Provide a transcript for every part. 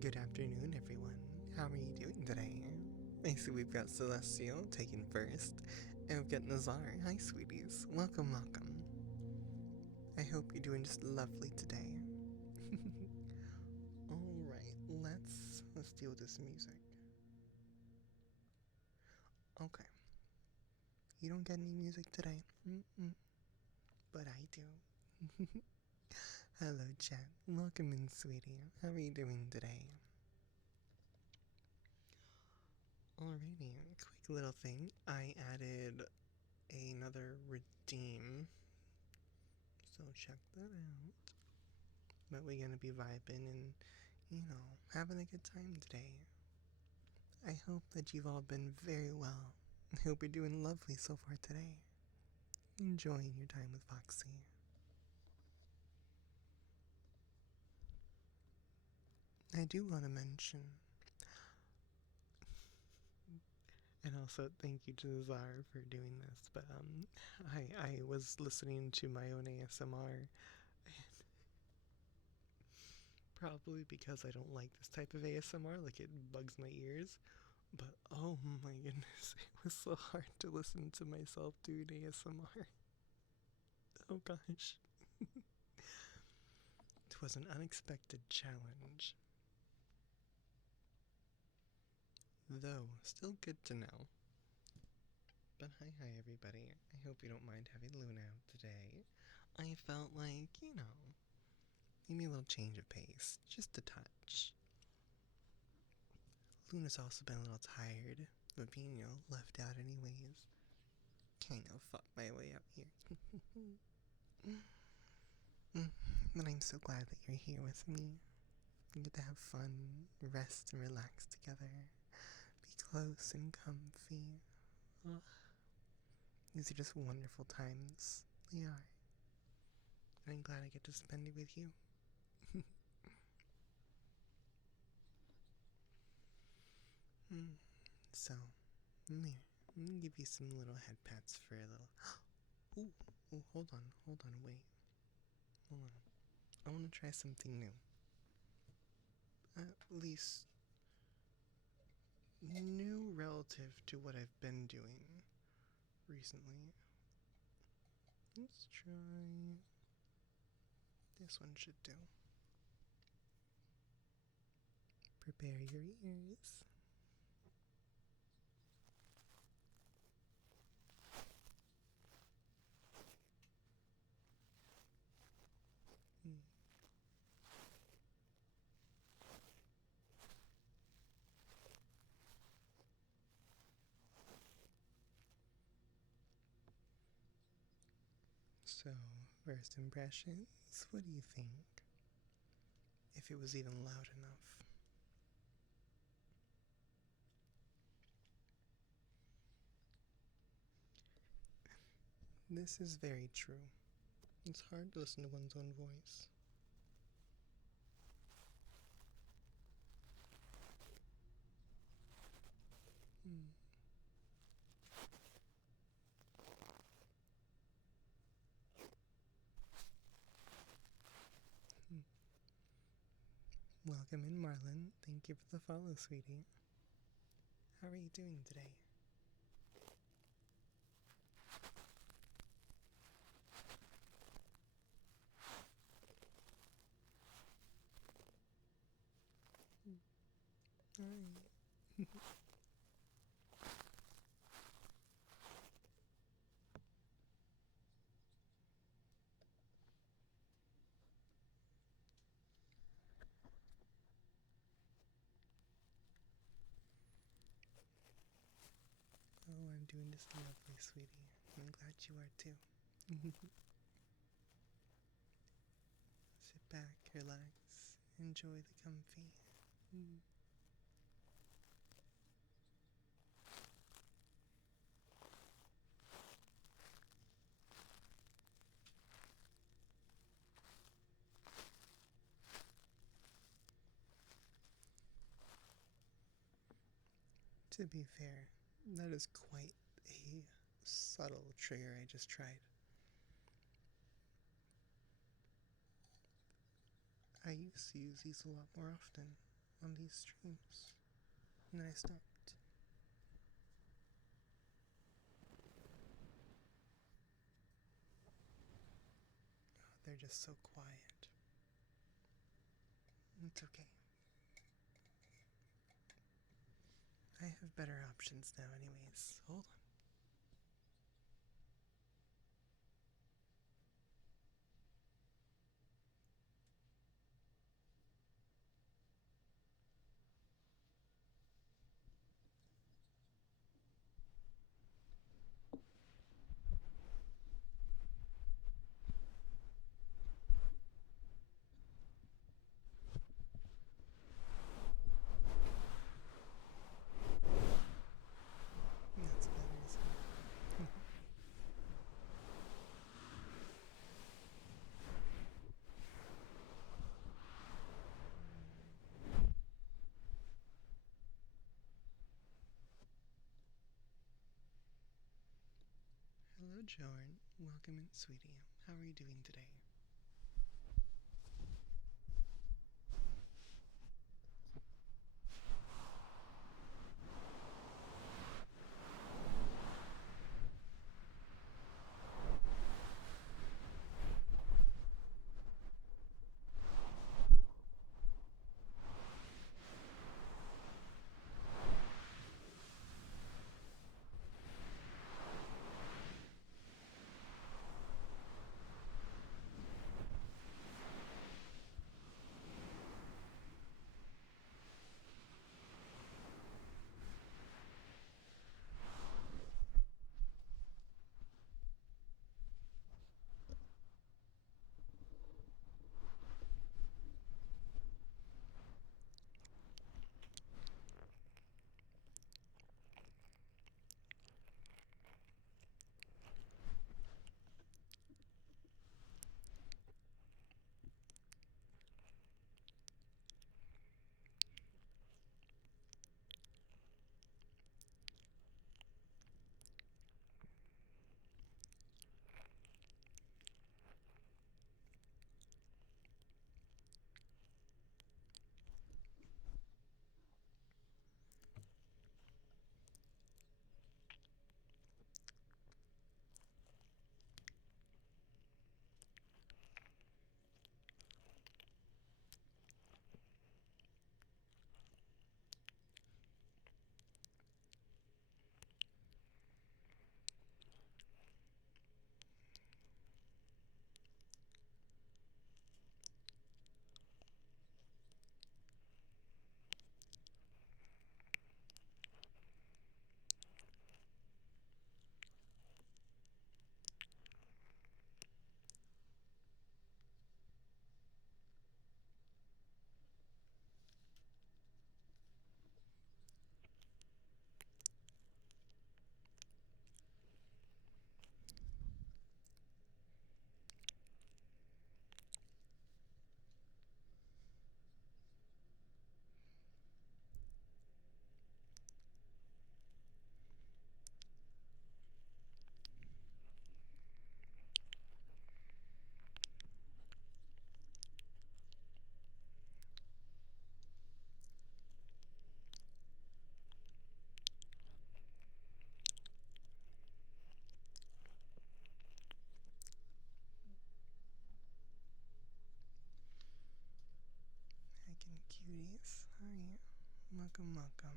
Good afternoon, everyone. How are you doing today? I see we've got Celestial taken first, and we've got Nazar. Hi, sweeties. Welcome, welcome. I hope you're doing just lovely today. Alright, let's deal with this music. Okay. You don't get any music today? But I do. Hello, chat. Welcome in, sweetie. How are you doing today? Alrighty, quick little thing. I added another redeem, so check that out. But we're gonna be vibing and, having a good time today. I hope that you've all been very well. I hope you're doing lovely so far today. Enjoying your time with Foxy. I do want to mention, and also thank you to Zara for doing this, but I was listening to my own ASMR, probably because I don't like this type of ASMR, like it bugs my ears. But oh my goodness, it was so hard to listen to myself doing ASMR. Oh gosh. It was an unexpected challenge. Though, still good to know. But hi everybody. I hope you don't mind having Luna out today. I felt like, maybe a little change of pace. Just a touch. Luna's also been a little tired of being, left out anyways. Kind of fought my way up here. But I'm so glad that you're here with me. We get to have fun, rest and relax together. Be close and comfy. Ugh. These are just wonderful times. They are. And I'm glad I get to spend it with you. So, here, I'm gonna give you some little head pats for a little. Ooh, hold on, wait. Hold on. I want to try something new. At least new relative to what I've been doing recently. Let's try. This one should do. Prepare your ears. So, first impressions, what do you think? If it was even loud enough. This is very true. It's hard to listen to one's own voice. Welcome in, Marlon. Thank you for the follow, sweetie. How are you doing today? Alright. Oh, I'm doing just lovely, sweetie. I'm glad you are too. Sit back, relax, enjoy the comfy. To be fair, that is quite a subtle trigger I just tried. I used to use these a lot more often. on these streams. And then I stopped. Oh, they're just so quiet. It's okay. I have better options now, anyways. Hold on. That's better, isn't it? Hello, Jorn. Welcome in, sweetie. How are you doing today? Heckin' cuties. Hi. Welcome, welcome.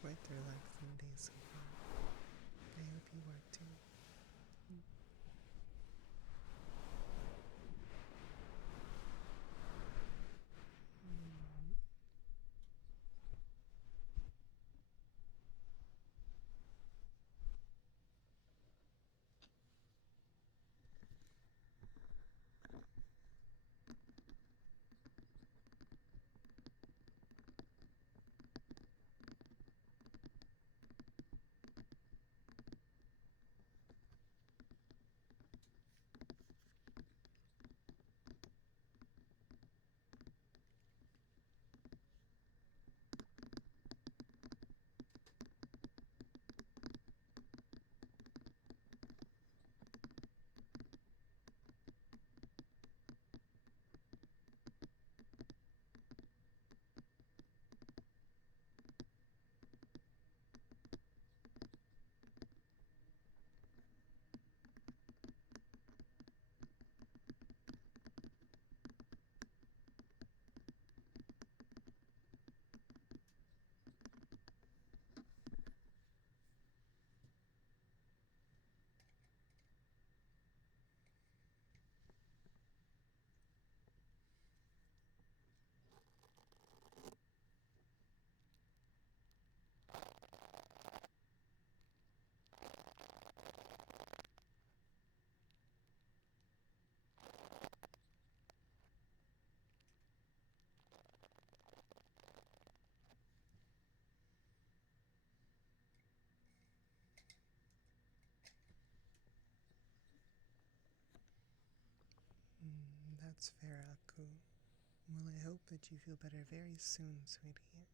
quite the relaxing day so far. I hope you are too. That's fair, Aku. Well, I hope that you feel better very soon, sweetie.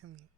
Come here.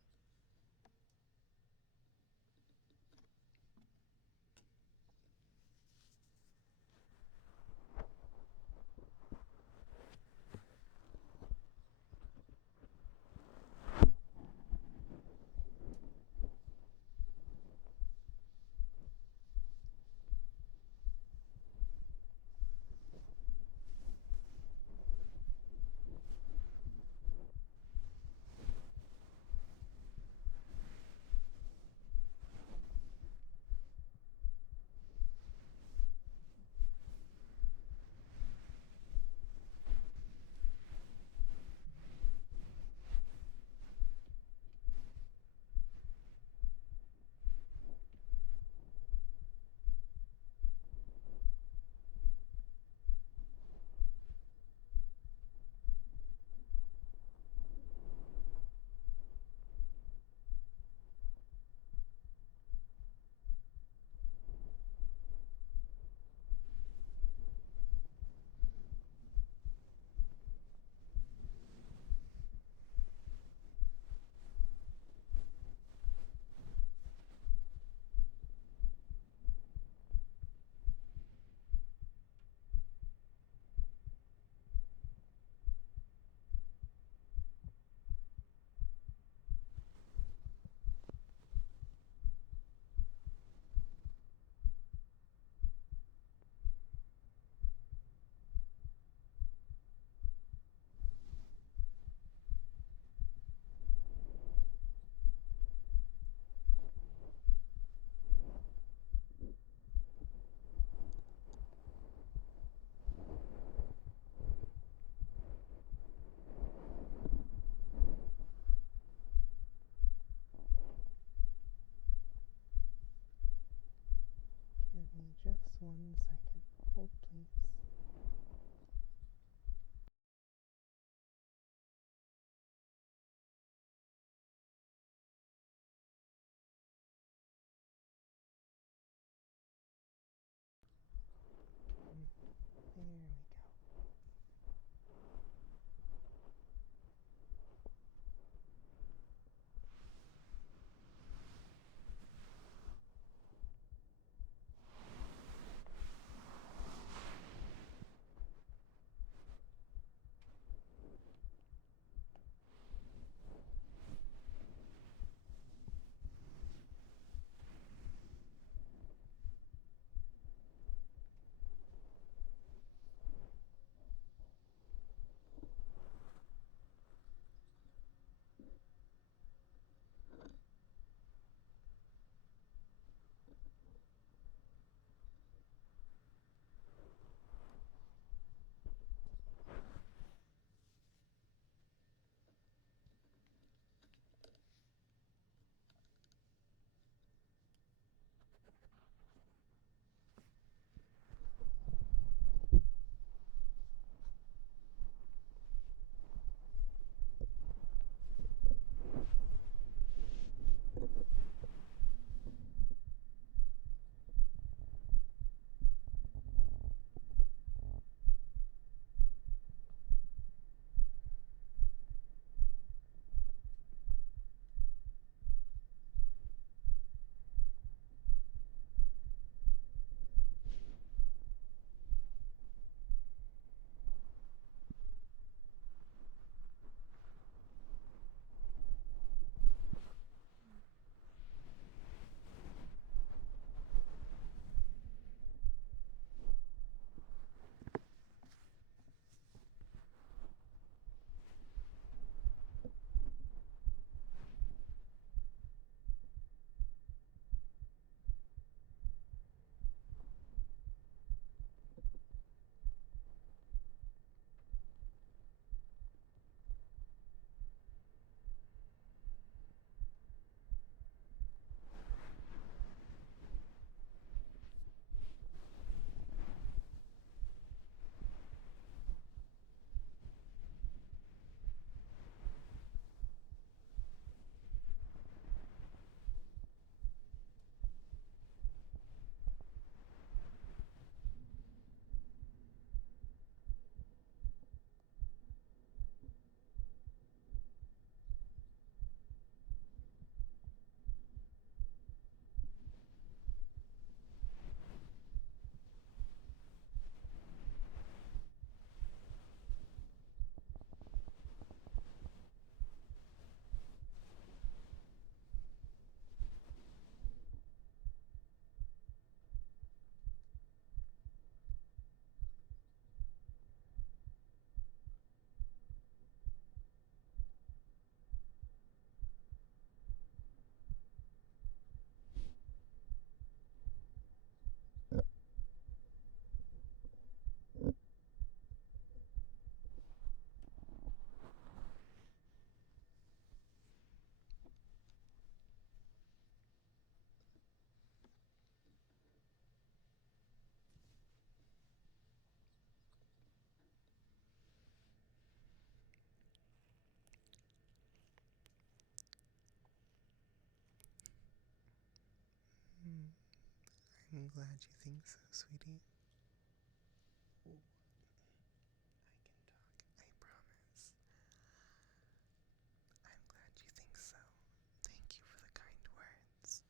I'm glad you think so, sweetie. Ooh, I can talk, I promise. I'm glad you think so. Thank you for the kind words.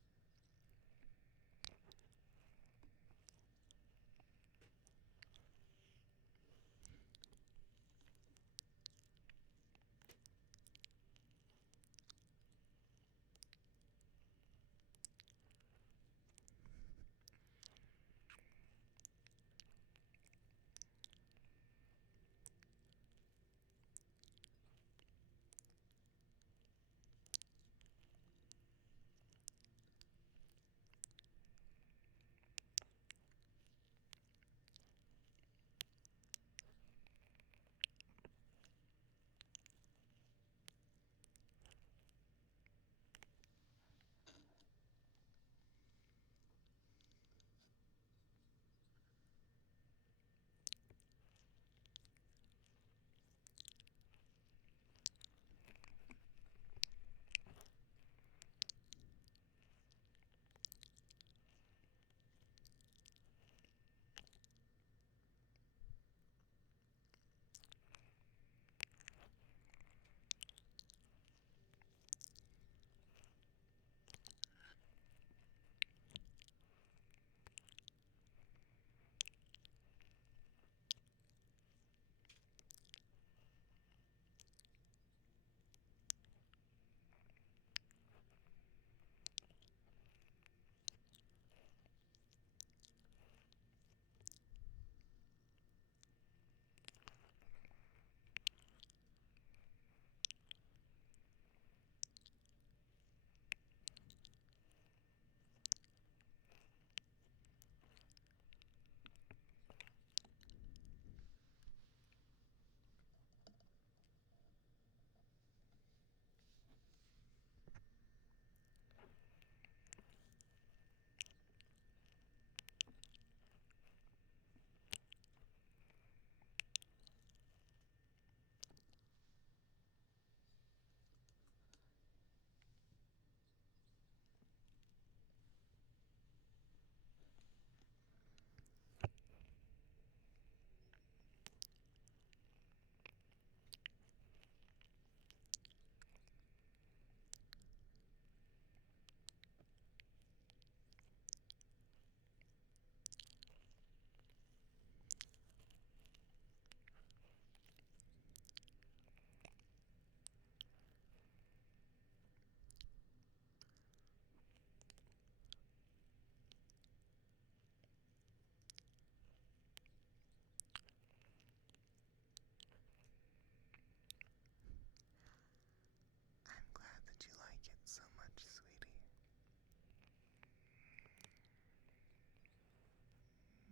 I'm glad that you like it so much, sweetie.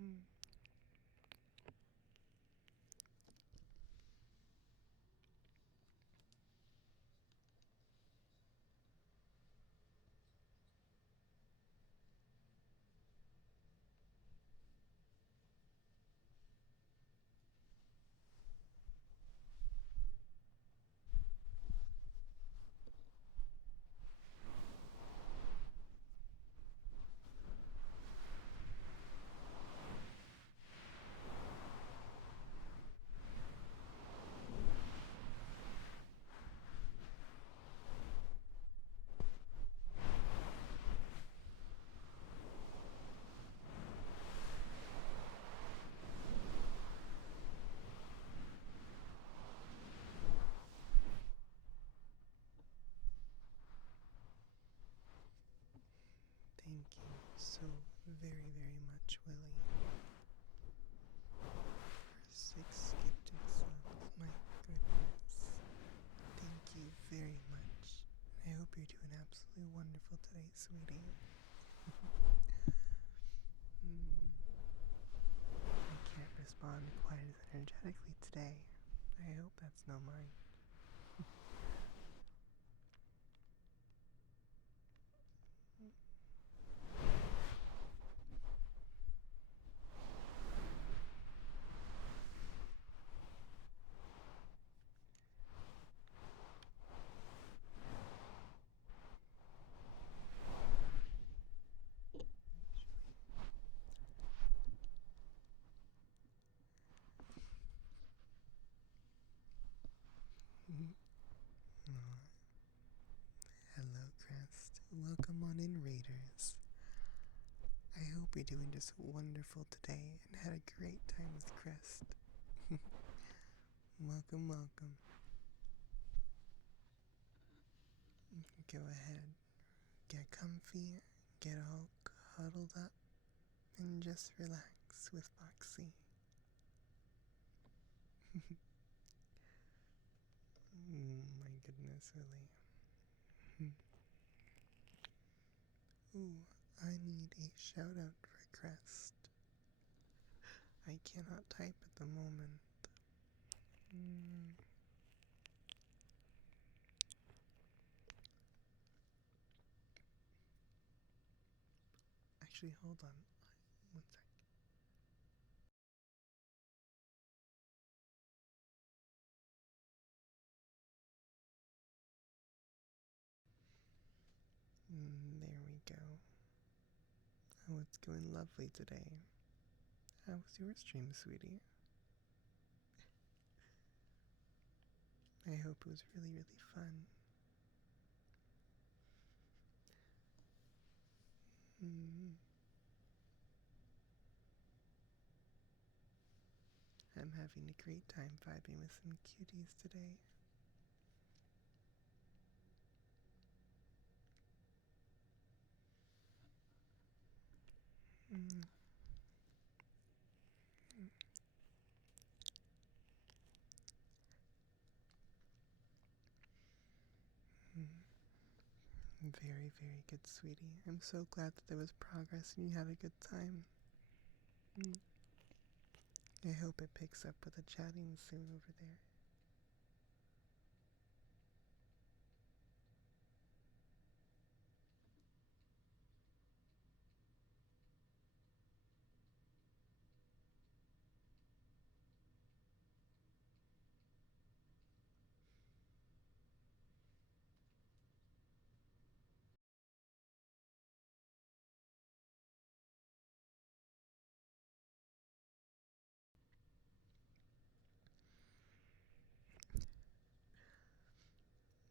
Mm. Thank you so very, very much, Willie. For 6 gifted subs. My goodness. Thank you very much. I hope you're doing absolutely wonderful today, sweetie. I can't respond quite as energetically today. I hope that's no mind. you're doing just wonderful today and had a great time with Crest. Welcome, welcome. Go ahead, get comfy, get all cuddled up, and just relax with Foxy. My goodness, really. Ooh, I need a shout out for Crest. I cannot type at the moment. Actually, hold on. One sec. There we go. Oh, it's going lovely today. How was your stream, sweetie? I hope it was really, really fun. I'm having a great time vibing with some cuties today. Very, very good, sweetie. I'm so glad that there was progress and you had a good time. I hope it picks up with the chatting soon over there.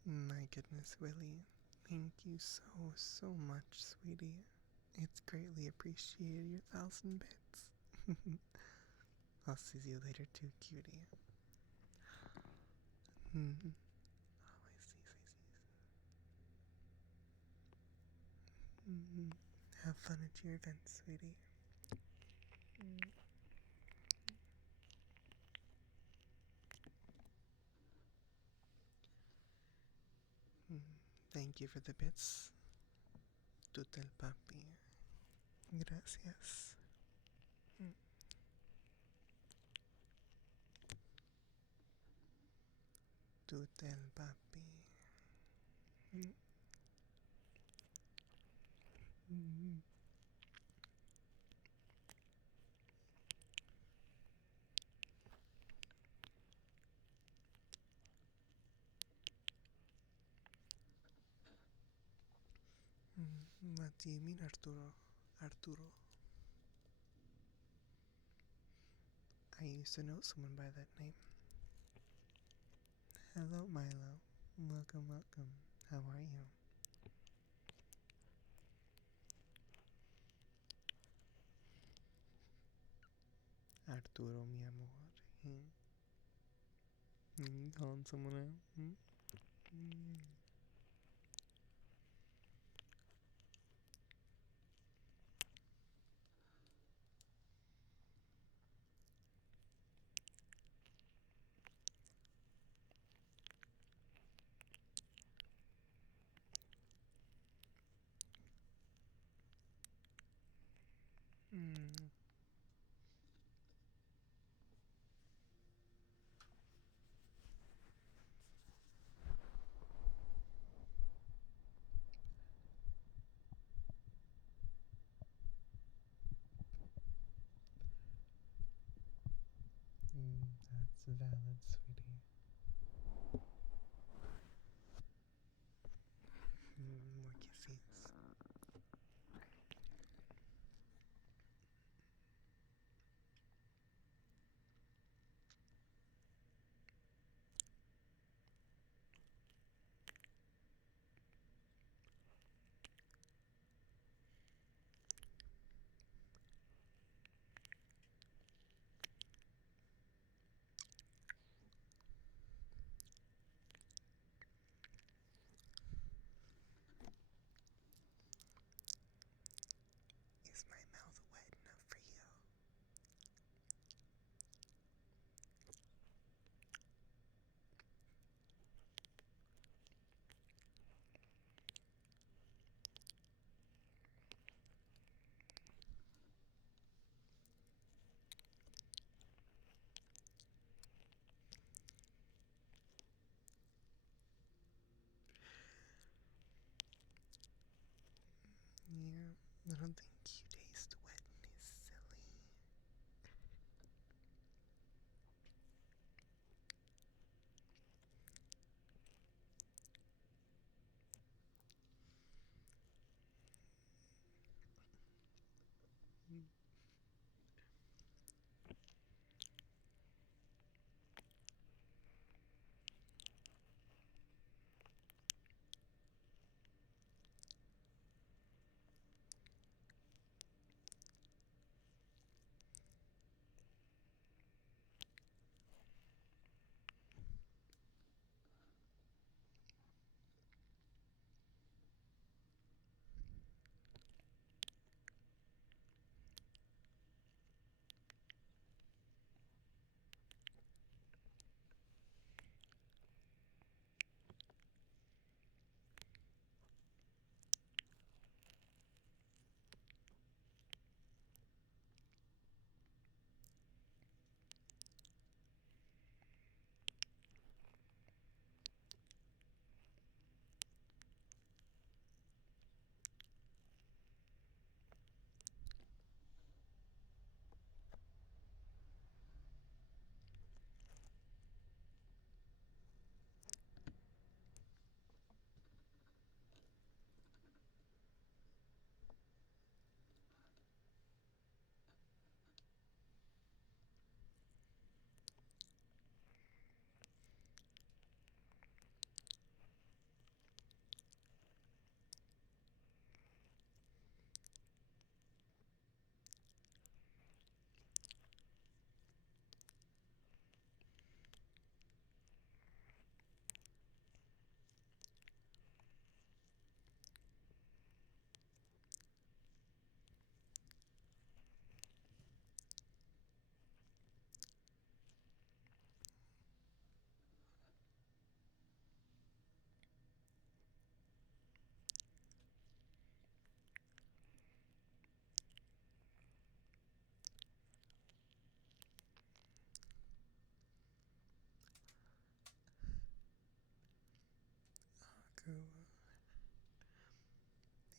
My goodness, Willie. Thank you so, so much, sweetie. It's greatly appreciated, your 1,000 bits. I'll see you later too, cutie. Oh, I see. Have fun at your event, sweetie. Thank you for the bits. Tutel papi. Gracias. Tutel papi. What do you mean, Arturo? Arturo. I used to know someone by that name. Hello, Milo. Welcome, welcome. How are you? Arturo, mi amor. Calling someone out?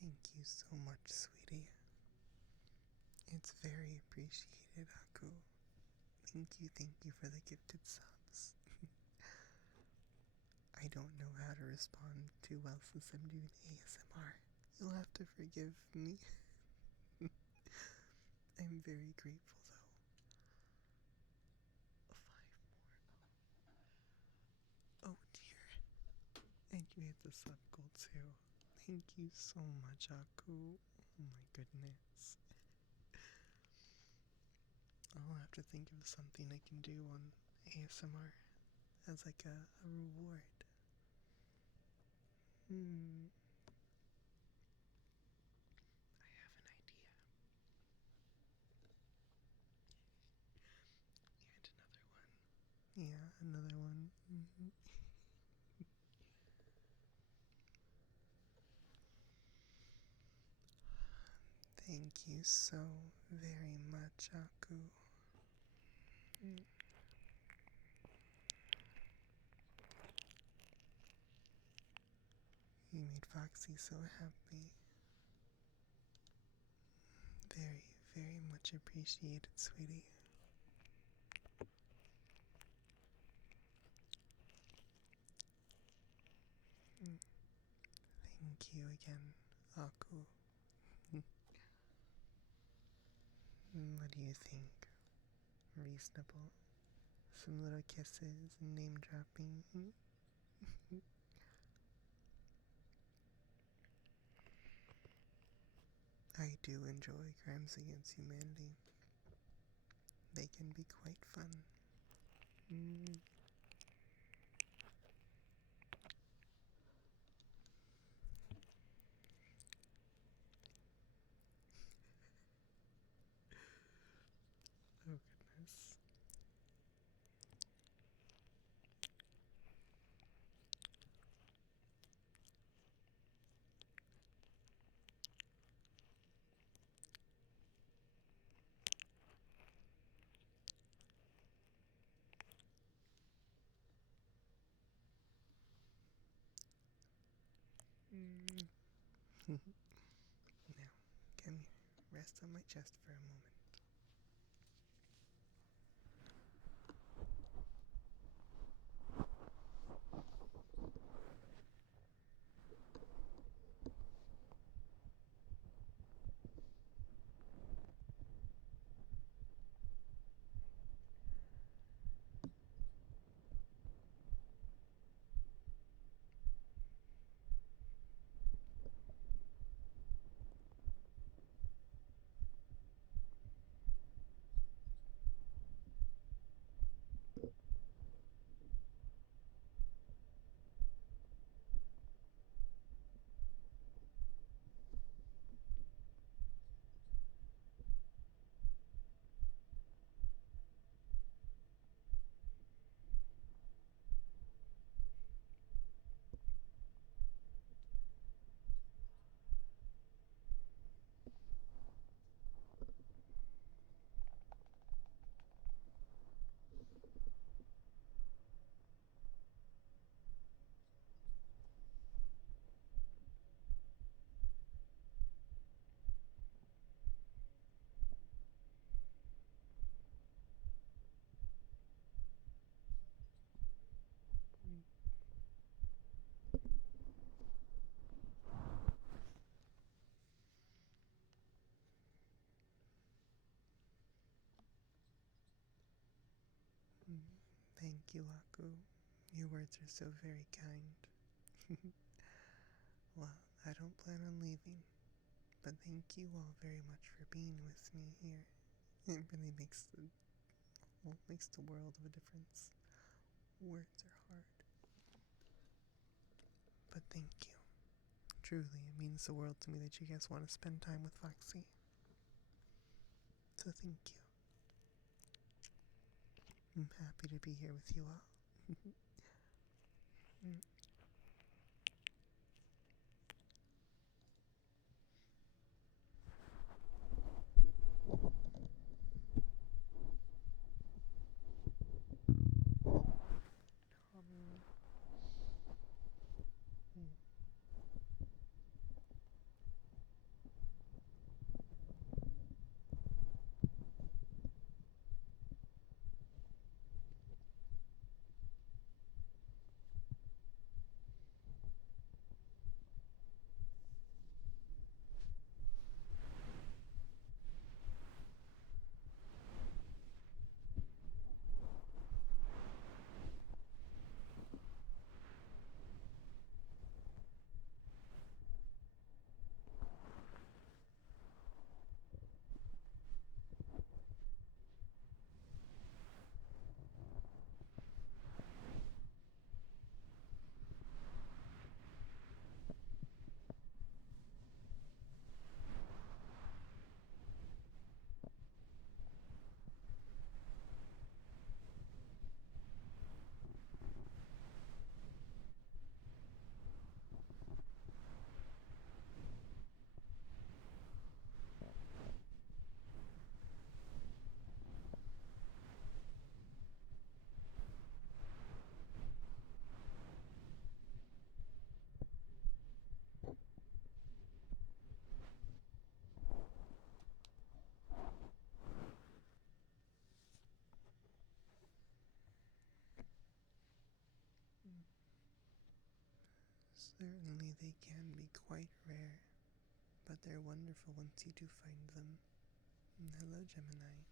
Thank you so much, sweetie. It's very appreciated, Aku. Thank you for the gifted subs. I don't know how to respond too well since I'm doing ASMR. You'll have to forgive me. I'm very grateful though. 5 more. Oh dear. And you hit the sub goal too. Thank you so much, Aku. Oh my goodness. I'll have to think of something I can do on ASMR as like a reward. I have an idea. And another one. Yeah, another one. Thank you so very much, Aku. You made Foxy so happy. Very, very much appreciated, sweetie. Thank you again, Aku. What do you think? Reasonable? Some little kisses and name dropping? I do enjoy crimes against humanity. They can be quite fun. Oh goodness. Now, come here. Rest on my chest for a moment. Thank you, Aku. Your words are so very kind. Well, I don't plan on leaving, but thank you all very much for being with me here. It really makes the world of a difference. Words are hard. But thank you. Truly, it means the world to me that you guys want to spend time with Foxy. So thank you. I'm happy to be here with you all. Certainly they can be quite rare, but they're wonderful once you do find them. Hello, Gemini.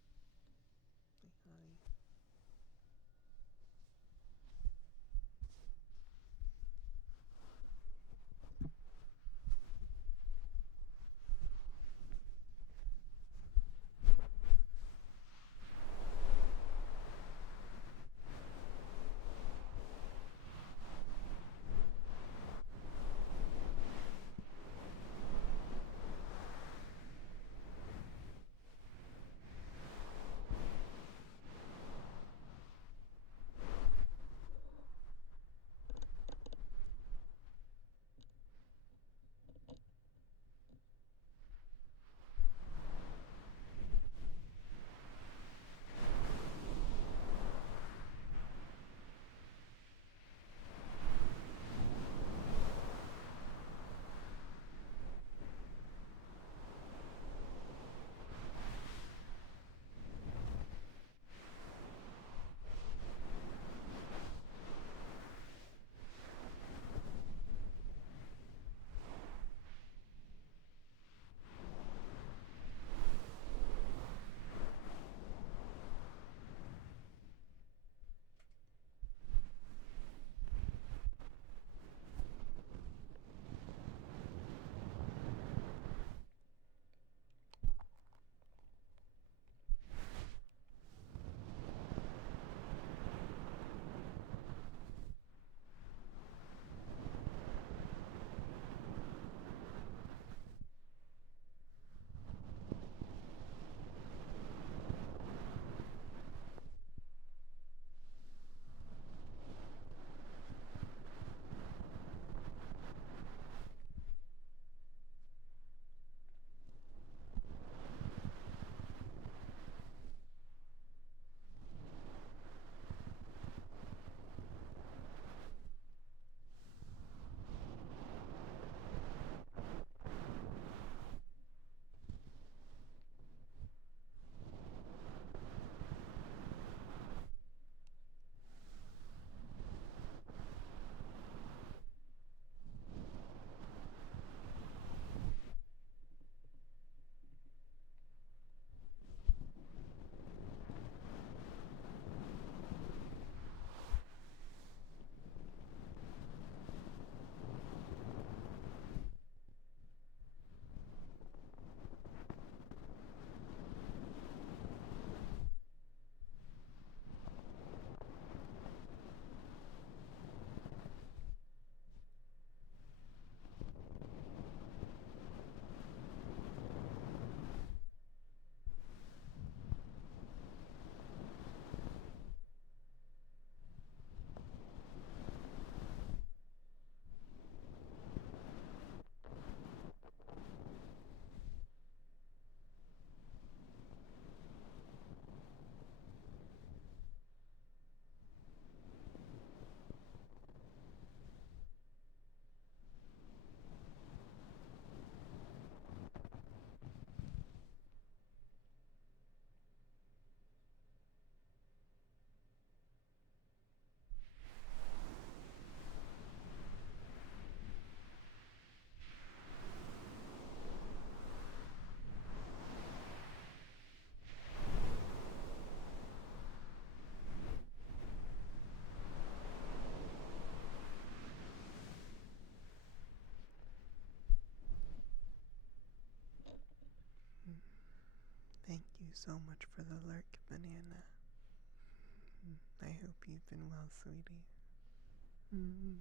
Hi. Thank you so much for the lurk, Banana. I hope you've been well, sweetie. Mm.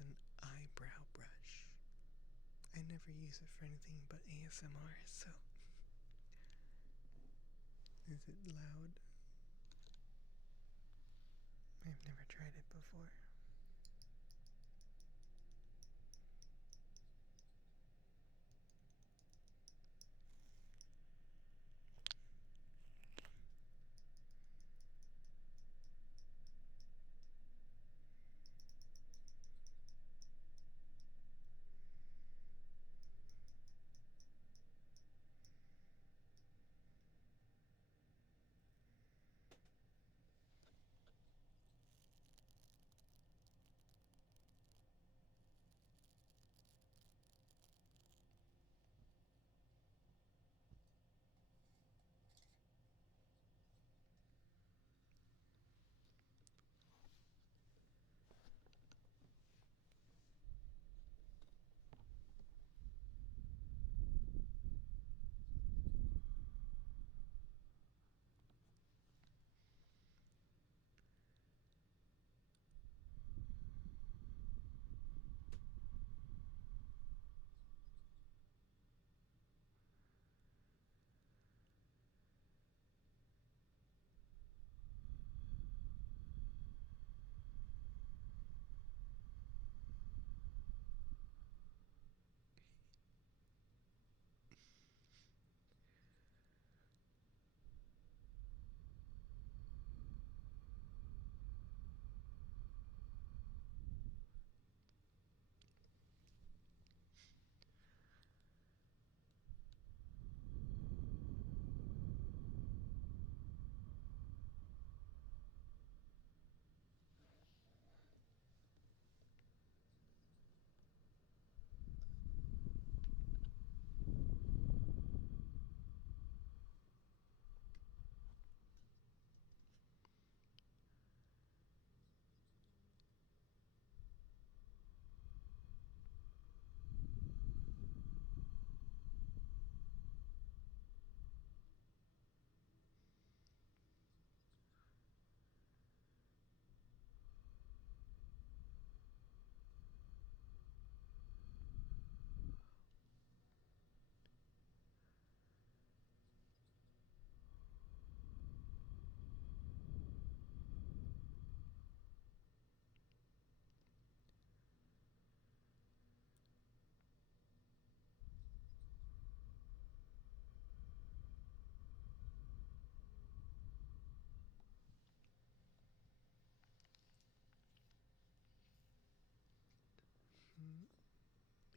an eyebrow brush. I never use it for anything but ASMR, so. Is it loud? I've never tried it before.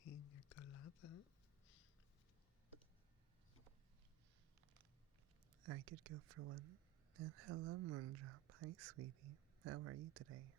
Pina colada. I could go for one. And hello, Moondrop. Hi, sweetie. How are you today?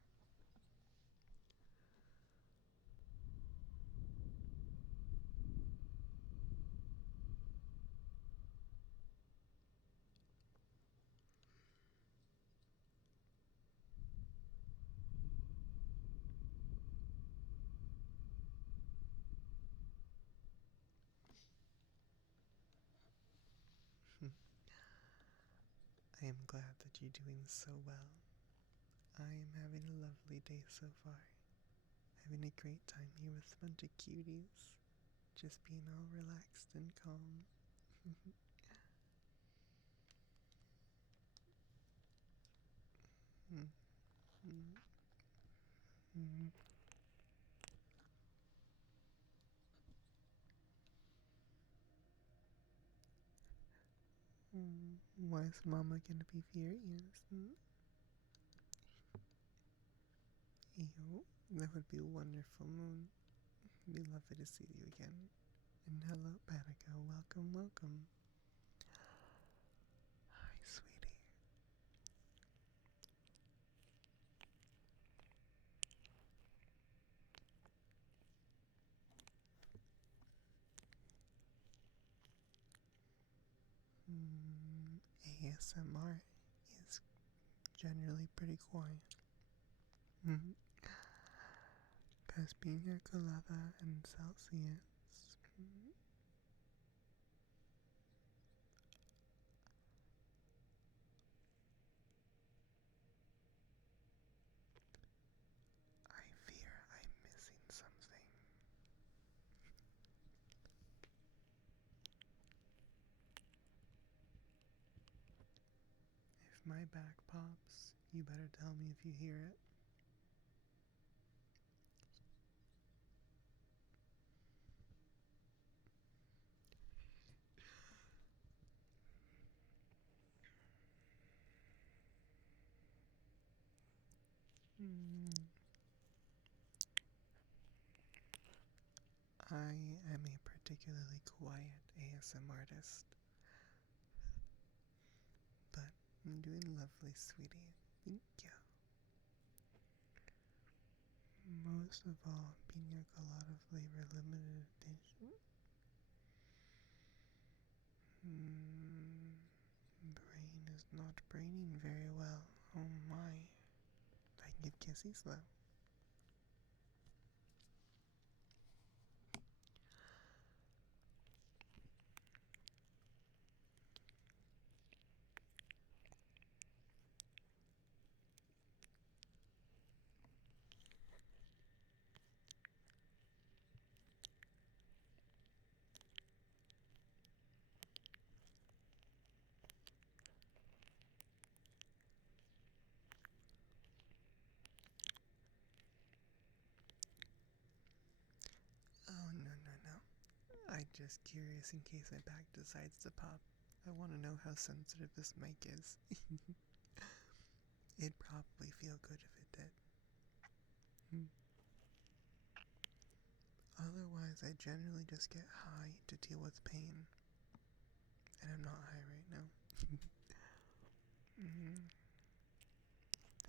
I am glad that you're doing so well. I am having a lovely day so far. Having a great time here with a bunch of cuties. Just being all relaxed and calm. Why is Mama gonna be furious? Ew, that would be wonderful, Moon. Be lovely to see you again. And hello, Patago. Welcome, welcome. Hi, sweetie. ASMR is generally pretty quiet. Because Pina Colada and Celsius. I fear I'm missing my back pops, you better tell me if you hear it. I am a particularly quiet ASM artist, but I'm doing lovely, sweetie. Thank you. Most of all, pina colada flavor limited edition. Brain is not braining very well. Oh my. I give kisses though. Oh no no no. I'm just curious in case my back decides to pop. I want to know how sensitive this mic is. It'd probably feel good if it did. Otherwise, I generally just get high to deal with pain. And I'm not high right now.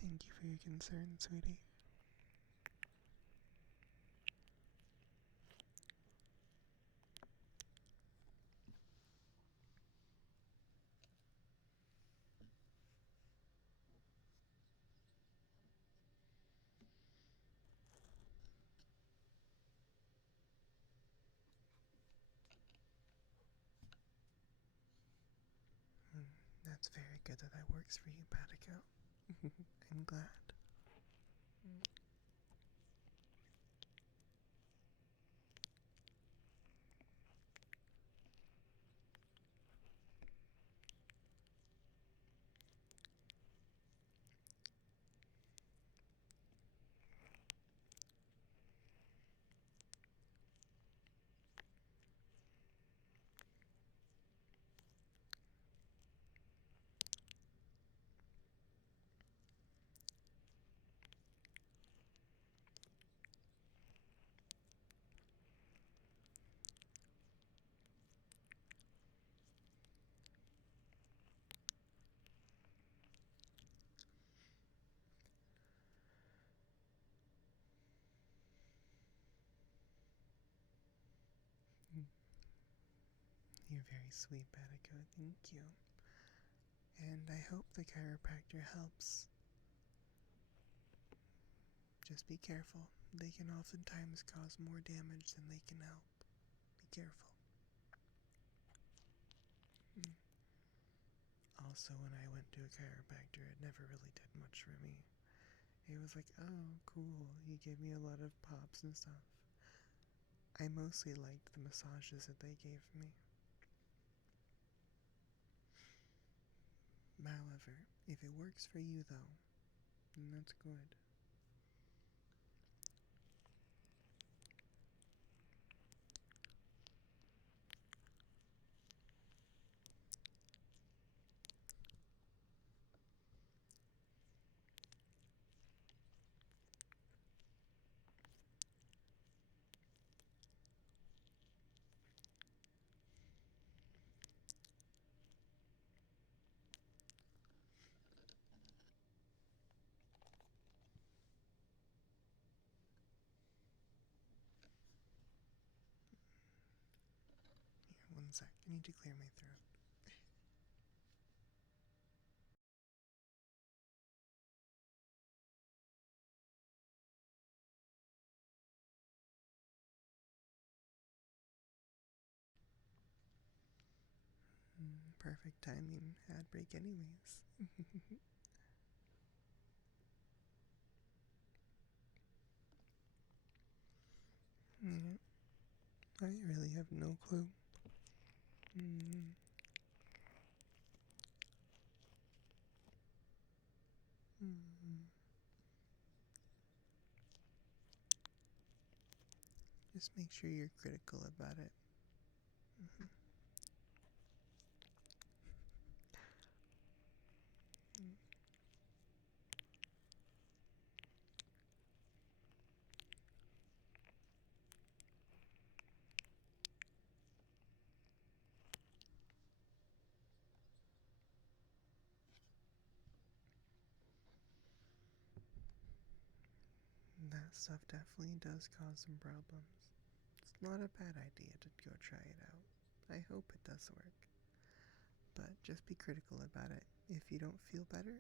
Thank you for your concern, sweetie. That's very good that that works for you, Patico. I'm glad. You're very sweet, Patico. Thank you. And I hope the chiropractor helps. Just be careful. They can oftentimes cause more damage than they can help. Be careful. Also, when I went to a chiropractor, it never really did much for me. It was like, oh, cool, he gave me a lot of pops and stuff. I mostly liked the massages that they gave me. However, if it works for you though, then that's good. Here, one sec. I need to clear my throat. Perfect timing. Ad break, anyways. Yeah, I really have no clue. Hmm. Just make sure you're critical about it. Mhm. That stuff definitely does cause some problems. It's not a bad idea to go try it out. I hope it does work. But just be critical about it. If you don't feel better,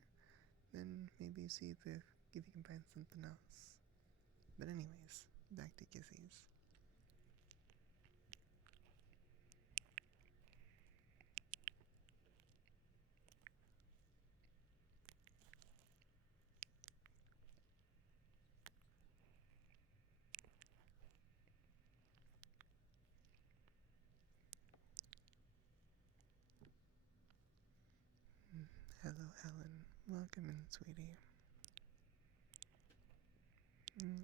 then maybe see if you can find something else. But anyways, back to Kissies. Hello, Ellen. Welcome in, sweetie. Mm.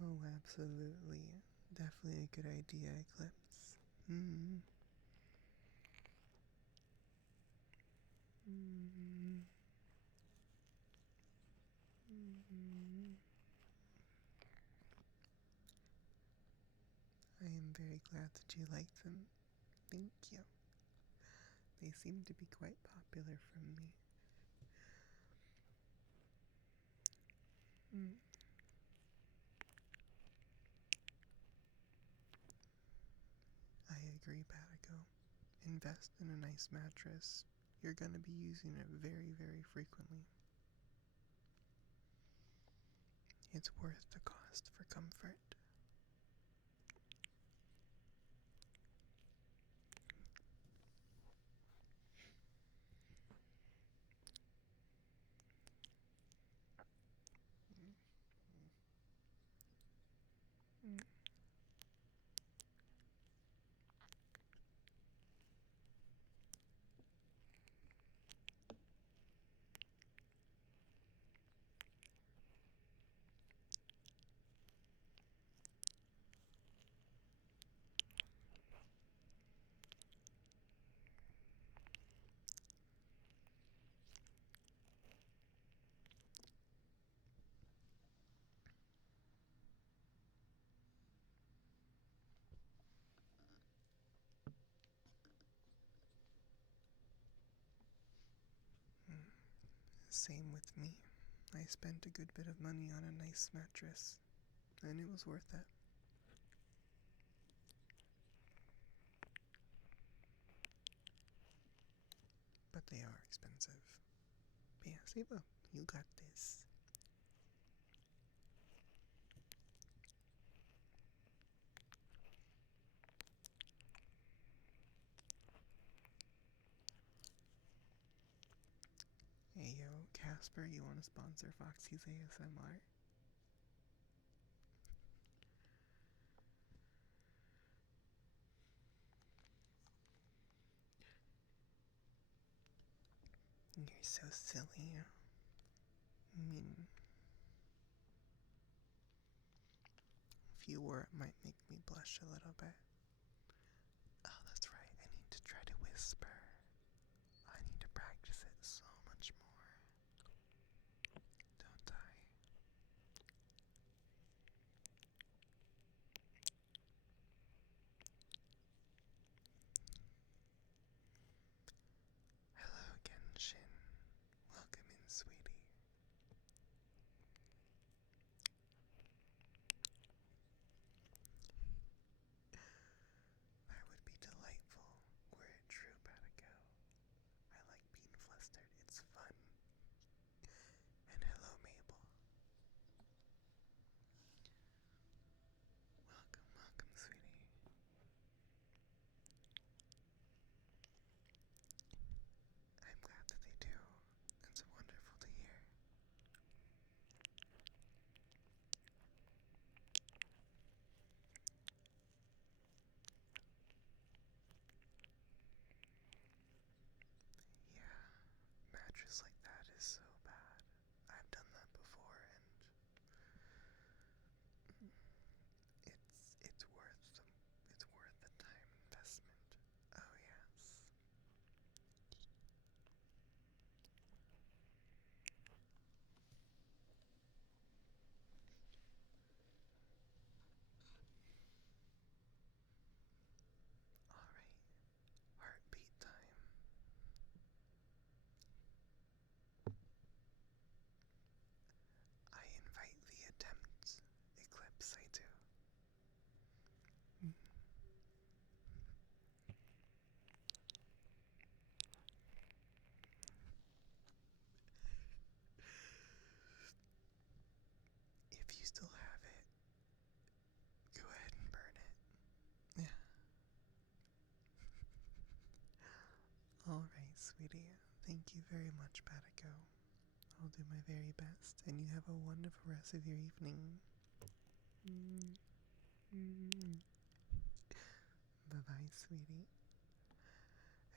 Oh, absolutely. Definitely a good idea, Eclipse. Mm. Mm. Mm. I am very glad that you liked them. Thank you. They seem to be quite popular from me. Mm. I agree, Patago. Invest in a nice mattress. You're going to be using it very, very frequently. It's worth the cost for comfort. Mm. Same with me. I spent a good bit of money on a nice mattress, and it was worth it. But they are expensive. But yeah, Siva, you got this. Hey yo, Casper, you want to sponsor Foxy's ASMR? You're so silly. I mean, if you were, it might make me blush a little bit. Oh, that's right. I need to try to whisper. I need to practice it so much more. Don't I? Hello, Genshin. Welcome in, sweetie. sweetie. Thank you very much, Batico. I'll do my very best, and you have a wonderful rest of your evening. Bye-bye, sweetie.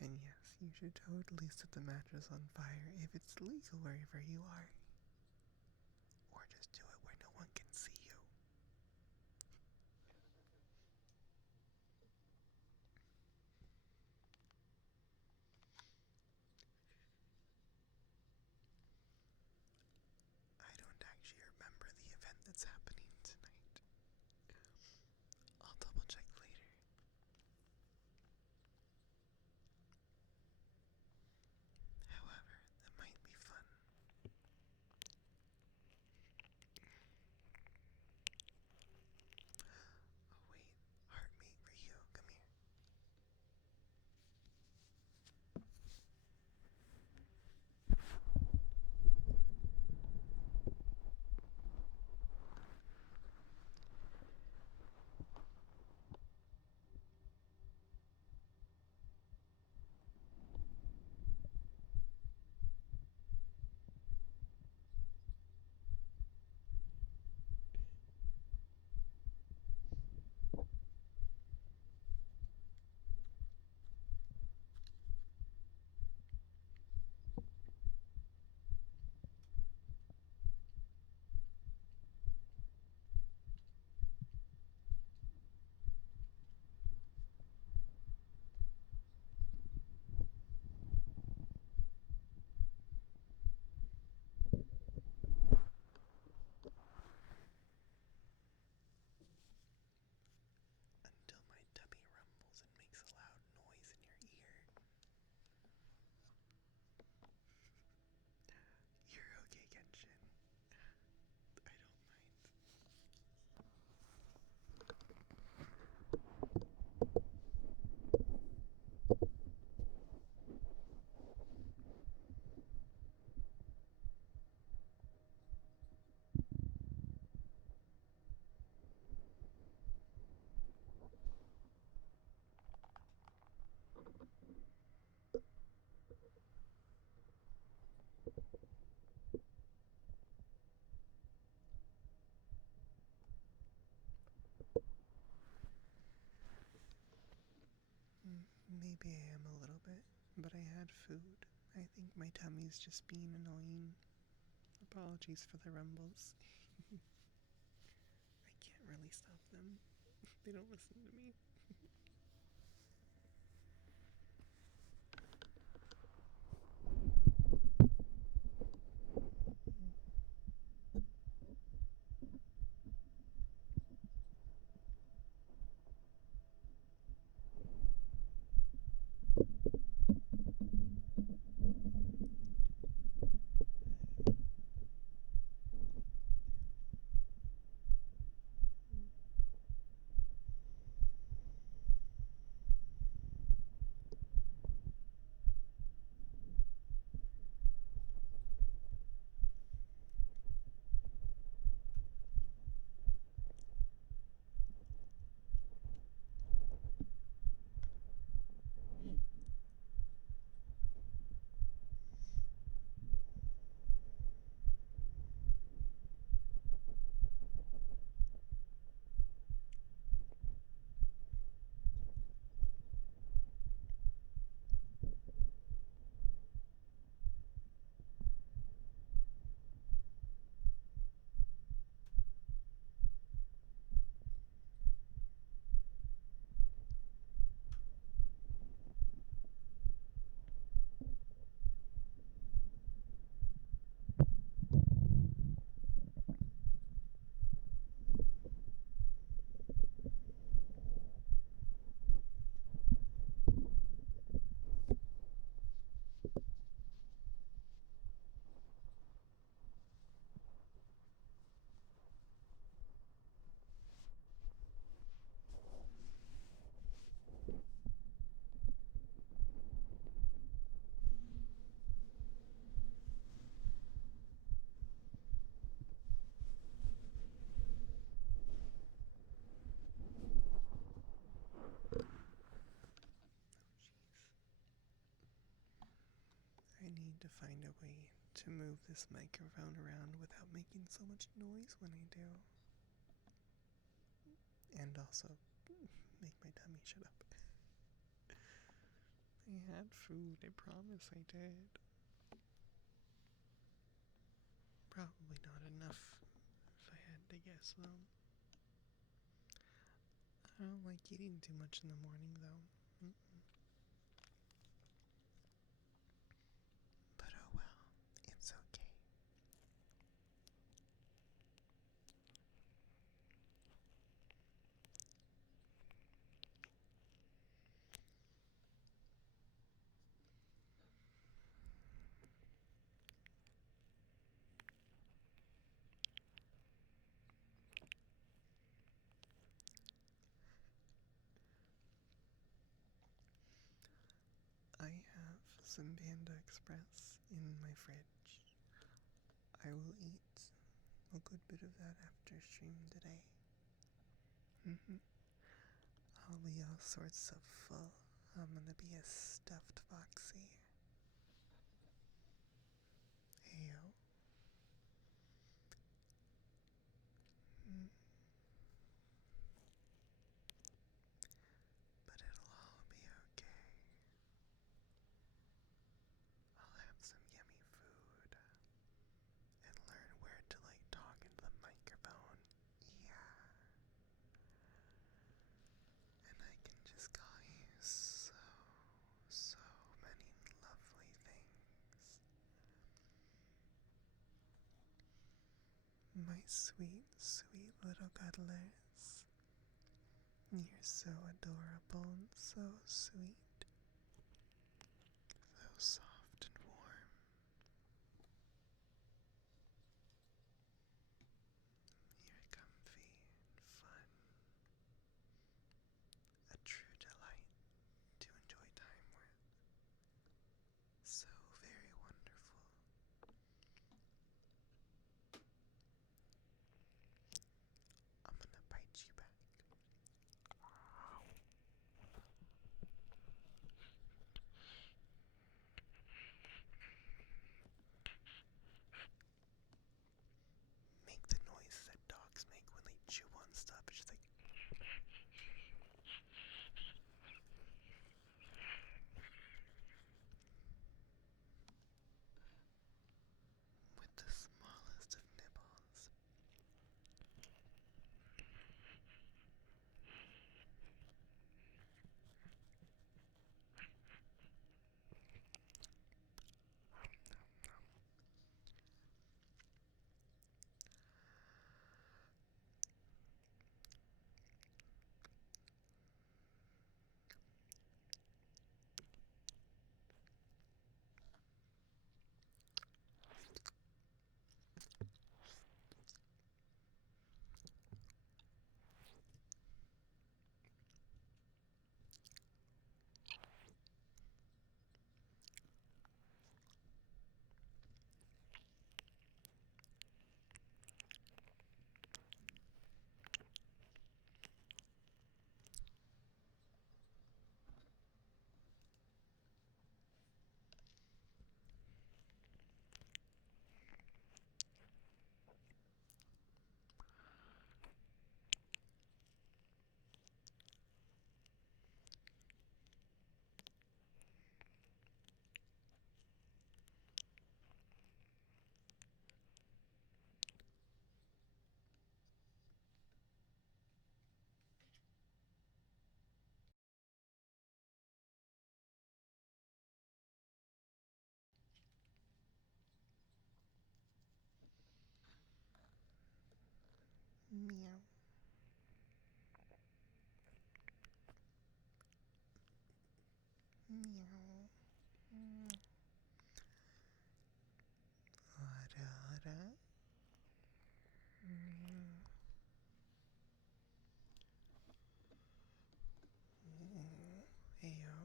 And yes, you should totally set the mattress on fire if it's legal wherever you are. Or just do it where no one can see you. I don't actually remember the event that's happening tonight. I'll double check later. However, that might be fun. Oh wait, heartmate for you. Come here. Until my tummy rumbles and makes a loud noise in your ear. You're okay, Genshin. I don't mind. Maybe I am a little bit, but I had food. I think my tummy's just being annoying. Apologies for the rumbles. I can't really stop them. They don't listen to me. to find a way to move this microphone around without making so much noise when I do. And also make my tummy shut up. I had food, I promise I did. Probably not enough, if I had to guess, though. I don't like eating too much in the morning, though. But oh well, it's okay. I have some Panda Express in my fridge. I will eat a good bit of that after stream today. I'll be all sorts of full. I'm gonna be a stuffed foxy. Heyo. But it'll all be okay. I'll have some yummy food and learn where to talk into the microphone. Yeah. And I can just call you so many lovely things. My sweet, sweet little cuddlers. You're so adorable and so sweet. So soft and warm. You're comfy and fun. A true delight to enjoy time with. So very wonderful. I'm gonna bite you back. Make the noise that dogs make when they chew on stuff. It's just like. With the smallest of nibbles. Meow. Meow. Ara. Heyo.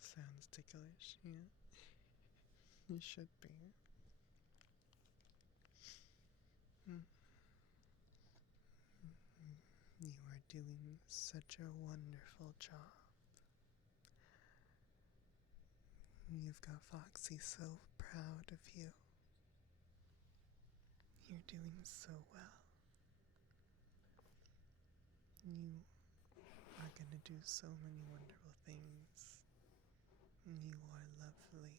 Sounds ticklish, yeah. You should be. You are doing such a wonderful job. You've got Foxy so proud of you. You're doing so well. You are gonna do so many wonderful things. You are lovely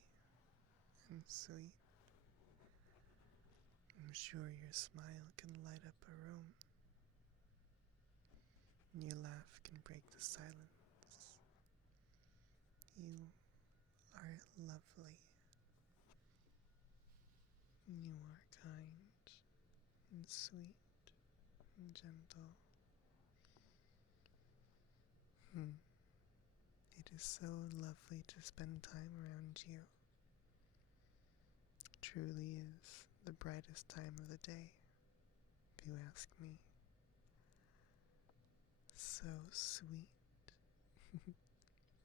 and sweet. I'm sure your smile can light up a room. Your laugh can break the silence. You are lovely. You are kind and sweet and gentle. It is so lovely to spend time around you. Truly is the brightest time of the day, if you ask me. So sweet,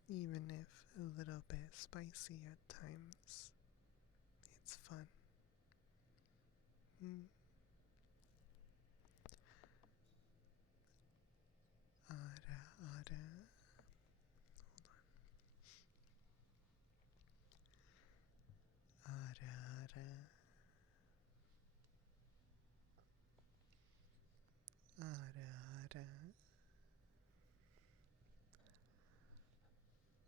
even if a little bit spicy at times. It's fun. Ara, ara. Ara, ara. Ara, ara.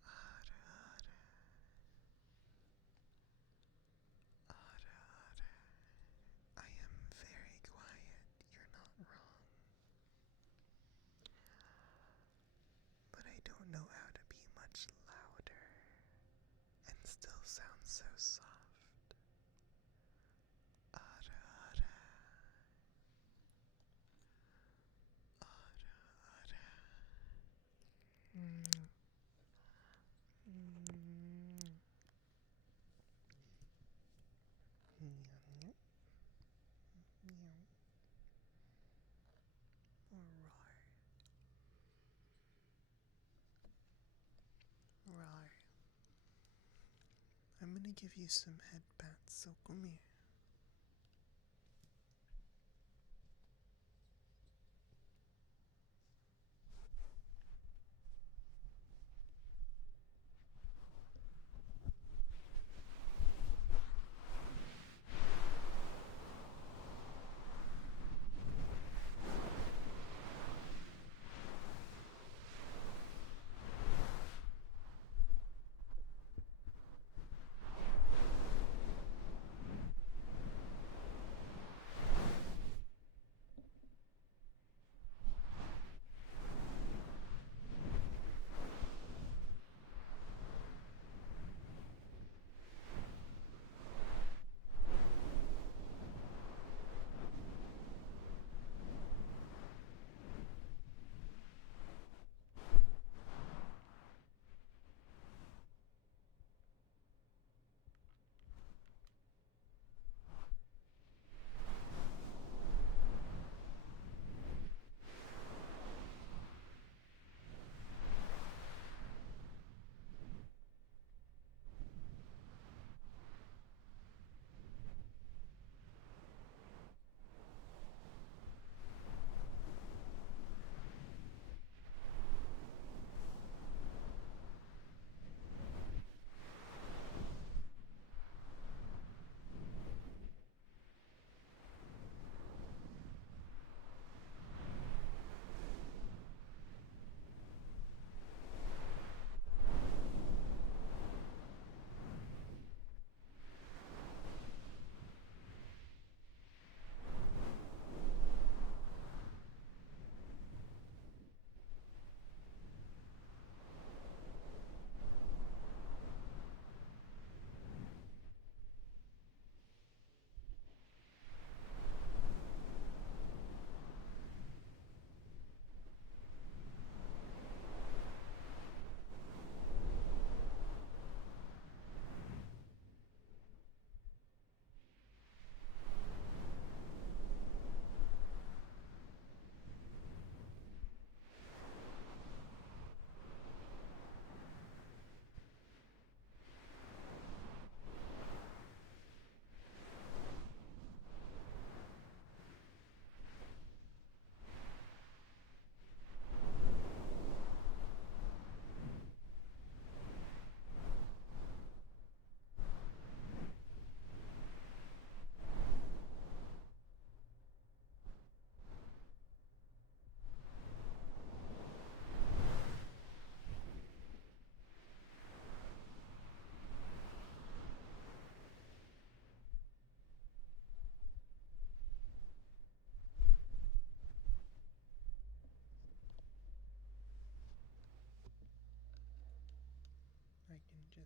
Ara, ara. Ara, ara. I am very quiet, you're not wrong. But I don't know how to be much louder and still sound so soft. Ara, ara. Ara, ara. Mm. Mm. Meow, meow. Roar, roar. I'm gonna give you some head pats, so come here.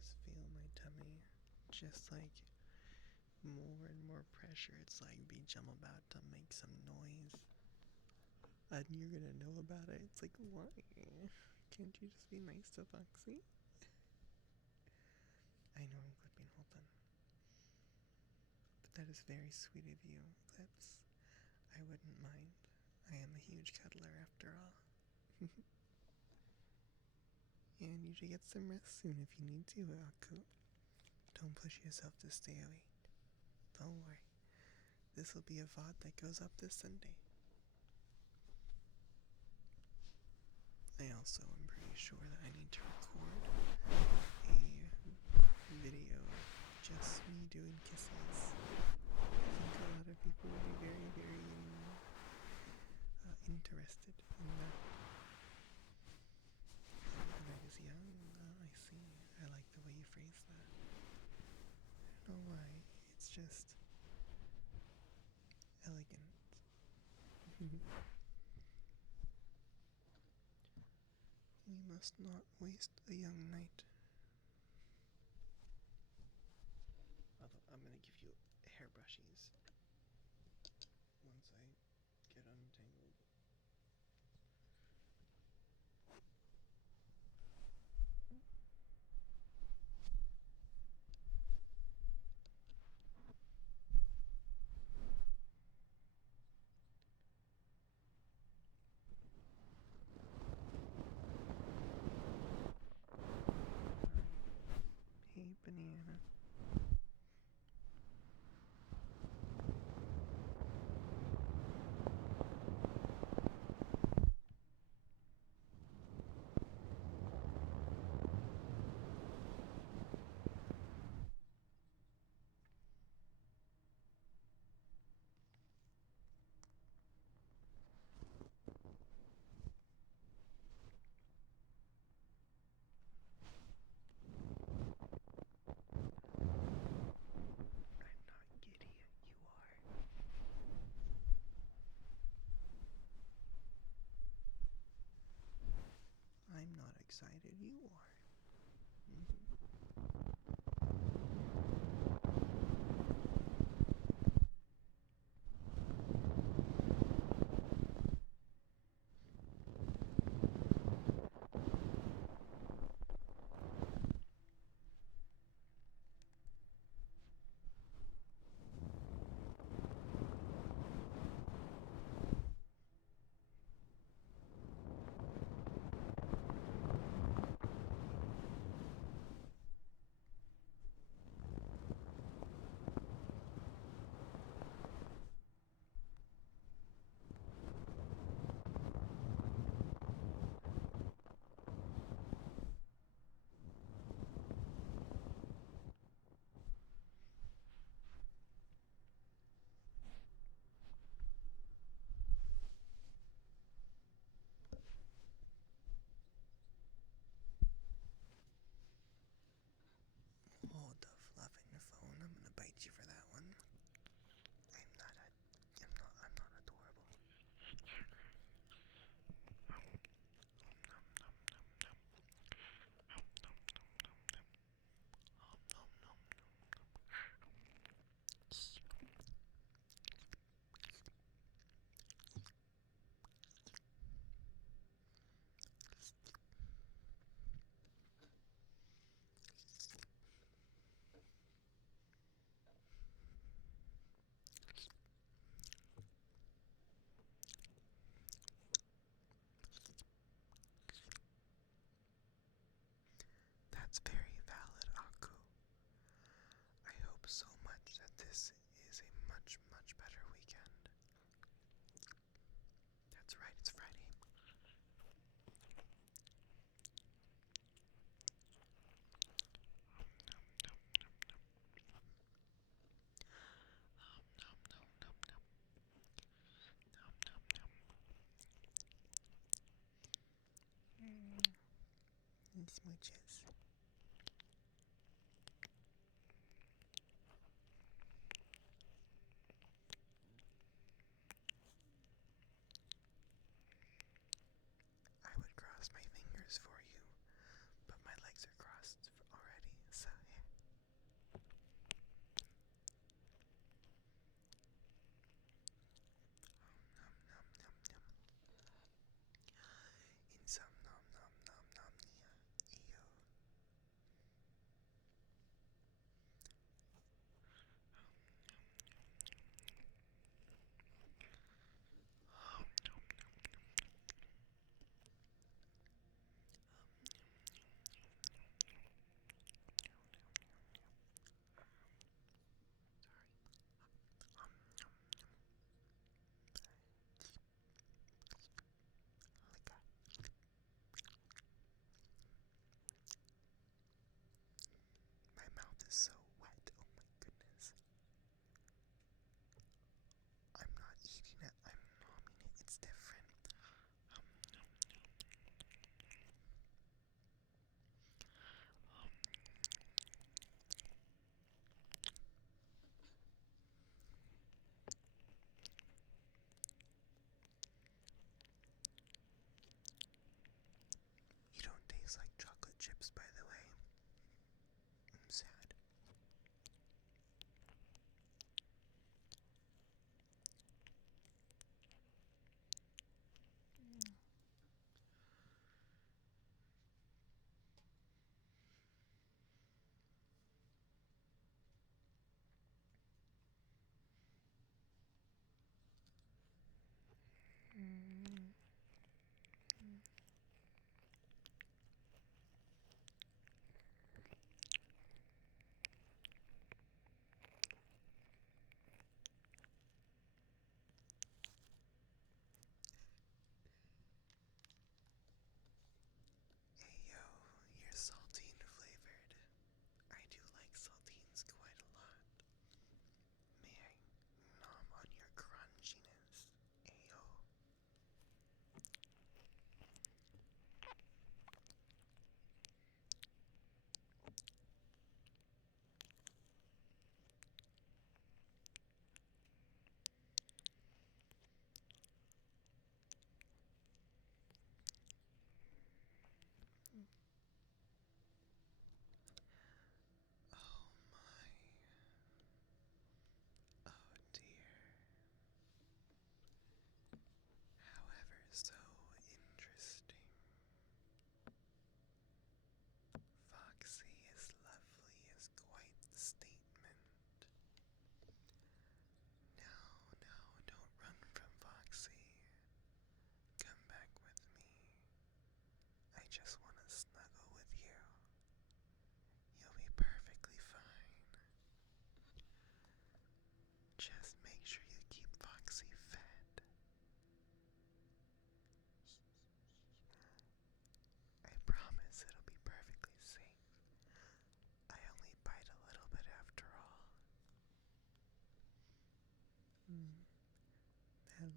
just feel my tummy just like more and more pressure. It's like, beach, I'm about to make some noise. And you're gonna know about it. It's like, why? Can't you just be nice to Foxy? I know I'm clipping, hold on. But that is very sweet of you, Clips. I wouldn't mind. I am a huge cuddler after all. And you should get some rest soon if you need to, Aku. Don't push yourself to stay awake. Don't worry. This will be a VOD that goes up this Sunday. I also am pretty sure that I need to record a video of just me doing kisses. I think a lot of people will be very, very interested in that. When I was young, I see. I like the way you phrase that. I don't know why. It's just elegant. We must not waste a young night. Although I'm gonna give you hairbrushes once I get untangled. Hey, banana. I'm not giddy, you are. I'm not excited, you are. Hold the fluffing phone. I'm gonna bite you for that one. I'm not adorable. That's very valid, Aku. I hope so much that this is a much, much better weekend. That's right, it's Friday. And smooches. I would cross my fingers for you, but my legs are crossed already,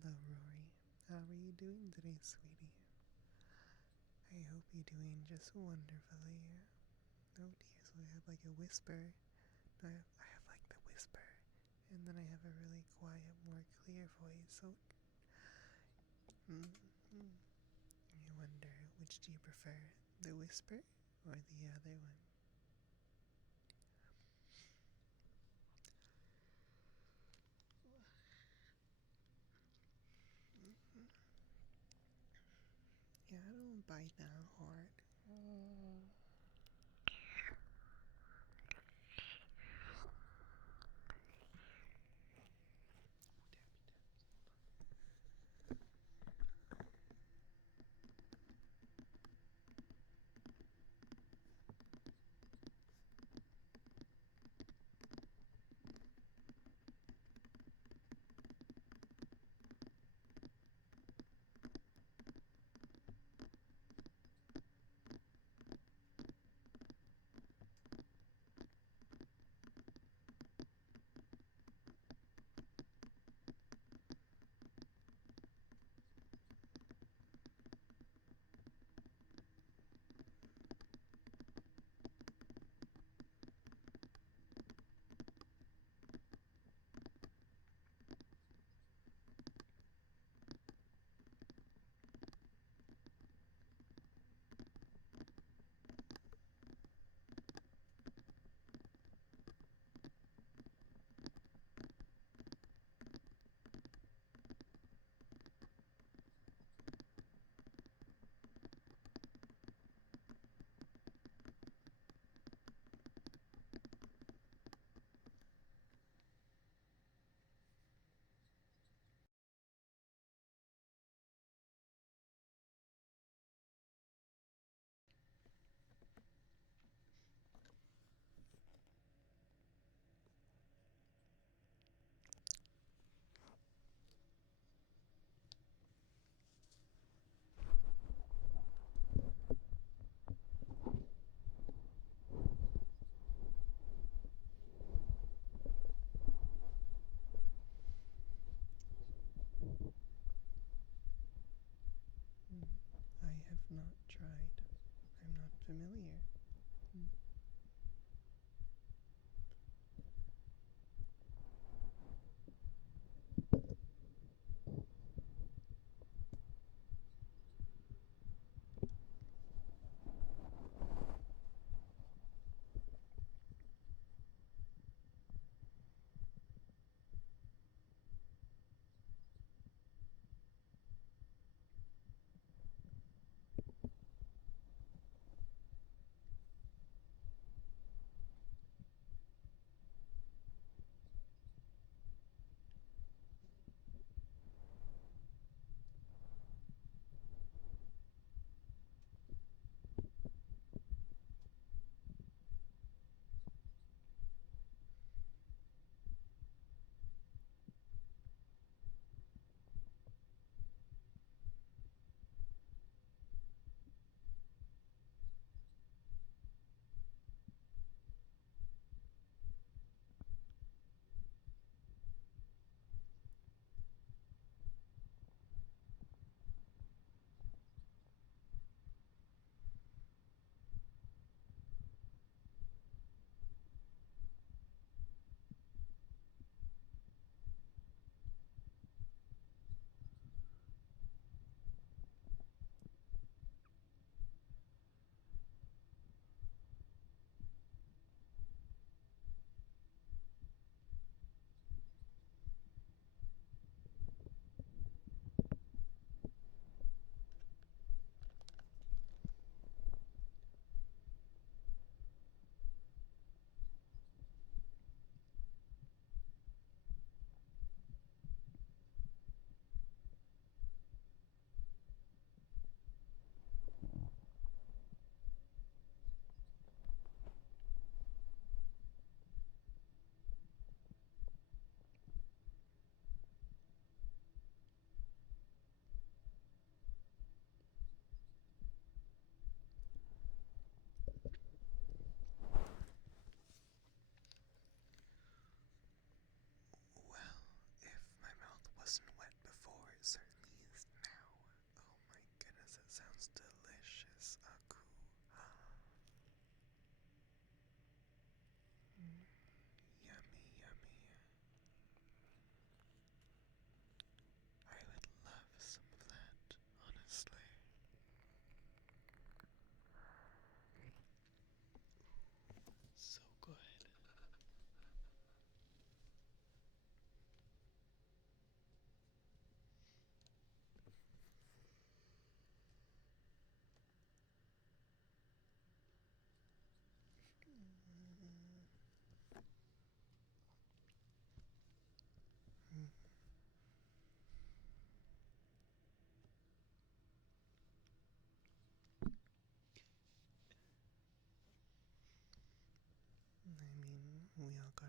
Hello, Rory. How are you doing today, sweetie? I hope you're doing just wonderfully. Oh dear, so I have like a whisper. I have like the whisper, and then I have a really quiet, more clear voice. So, you wonder, which do you prefer, the whisper or the other one? Yeah, I don't bite that hard.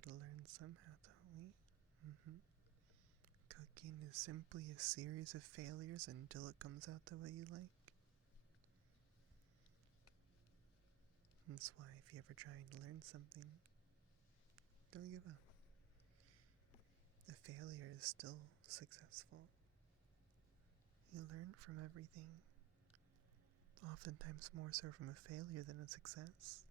gotta learn somehow, don't we? Cooking is simply a series of failures until it comes out the way you like. That's why if you're ever trying to learn something, don't give up. A failure is still successful. You learn from everything, oftentimes more so from a failure than a success.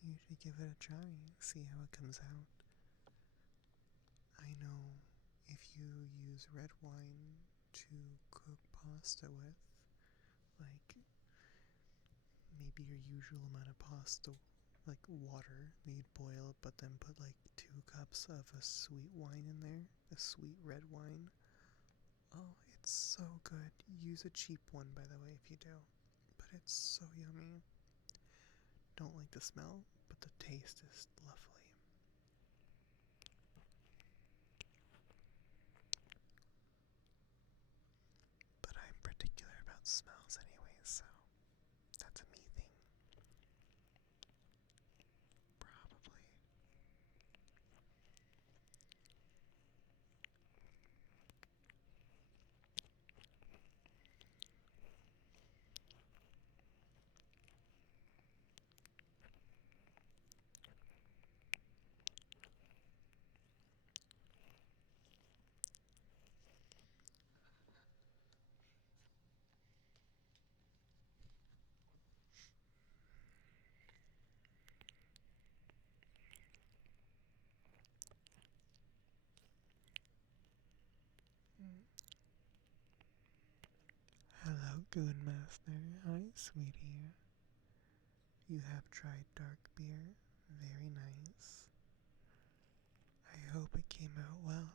You should give it a try, see how it comes out. I know if you use red wine to cook pasta with, like maybe your usual amount of pasta, like water that you'd boil, but then put like 2 cups of a sweet wine in there, a sweet red wine. Oh, it's so good. Use a cheap one, by the way, if you do. But it's so yummy. Don't like the smell, but the taste is lovely. But I'm particular about smells anyways, so that's a me thing. Probably. Hello, Goon Master. Hi, sweetie. You have tried dark beer. Very nice. I hope it came out well.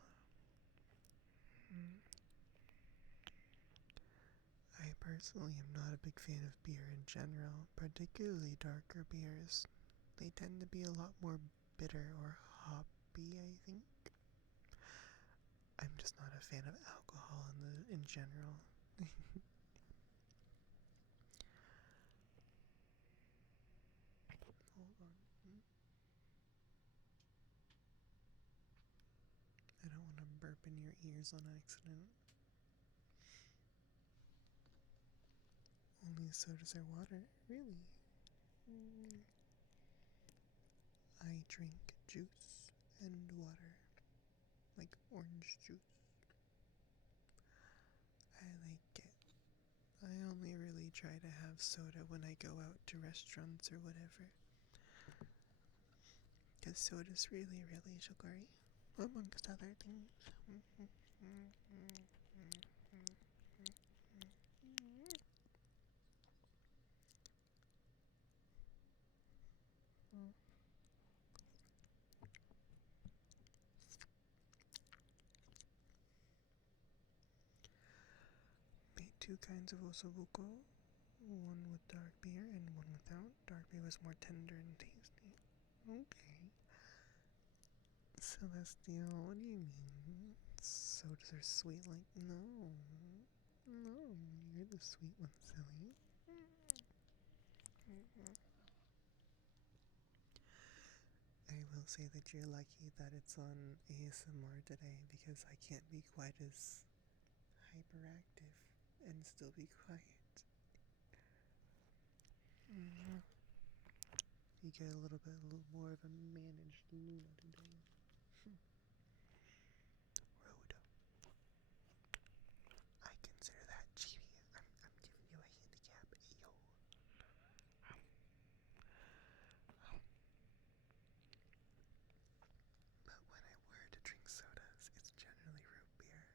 I personally am not a big fan of beer in general, particularly darker beers. They tend to be a lot more bitter or hoppy, I think. I'm just not a fan of alcohol in general. Hold on. I don't want to burp in your ears on accident. Only sodas are water? Really? I drink juice and water, like orange juice. I like it. I only really try to have soda when I go out to restaurants or whatever. Because soda's really, really sugary, amongst other things. Made 2 kinds of osobuco, one with dark beer and one without. Dark beer was more tender and tasty. Okay. Celestial, what do you mean? Sodas are sweet like... No. No, you're the sweet one, silly. I will say that you're lucky that it's on ASMR today because I can't be quite as hyperactive and still be quiet. You get a little more of a managed Luna today. Rude. I consider that cheating. I'm giving you a handicap. Yo. But when I were to drink sodas, it's generally root beer.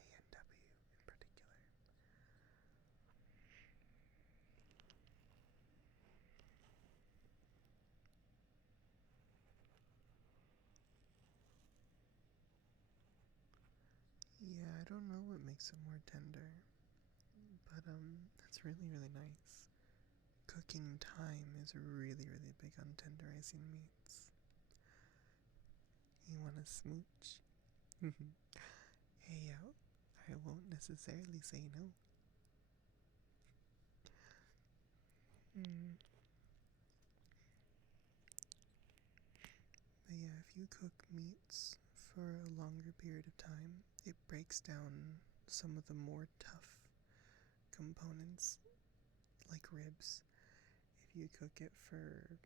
A&W in particular. don't know what makes it more tender, but that's really, really nice. Cooking time is really, really big on tenderizing meats. You want to smooch? Hey, yo, I won't necessarily say no. Mm. But yeah, if you cook meats for a longer period of time, it breaks down some of the more tough components, like ribs. If you cook it for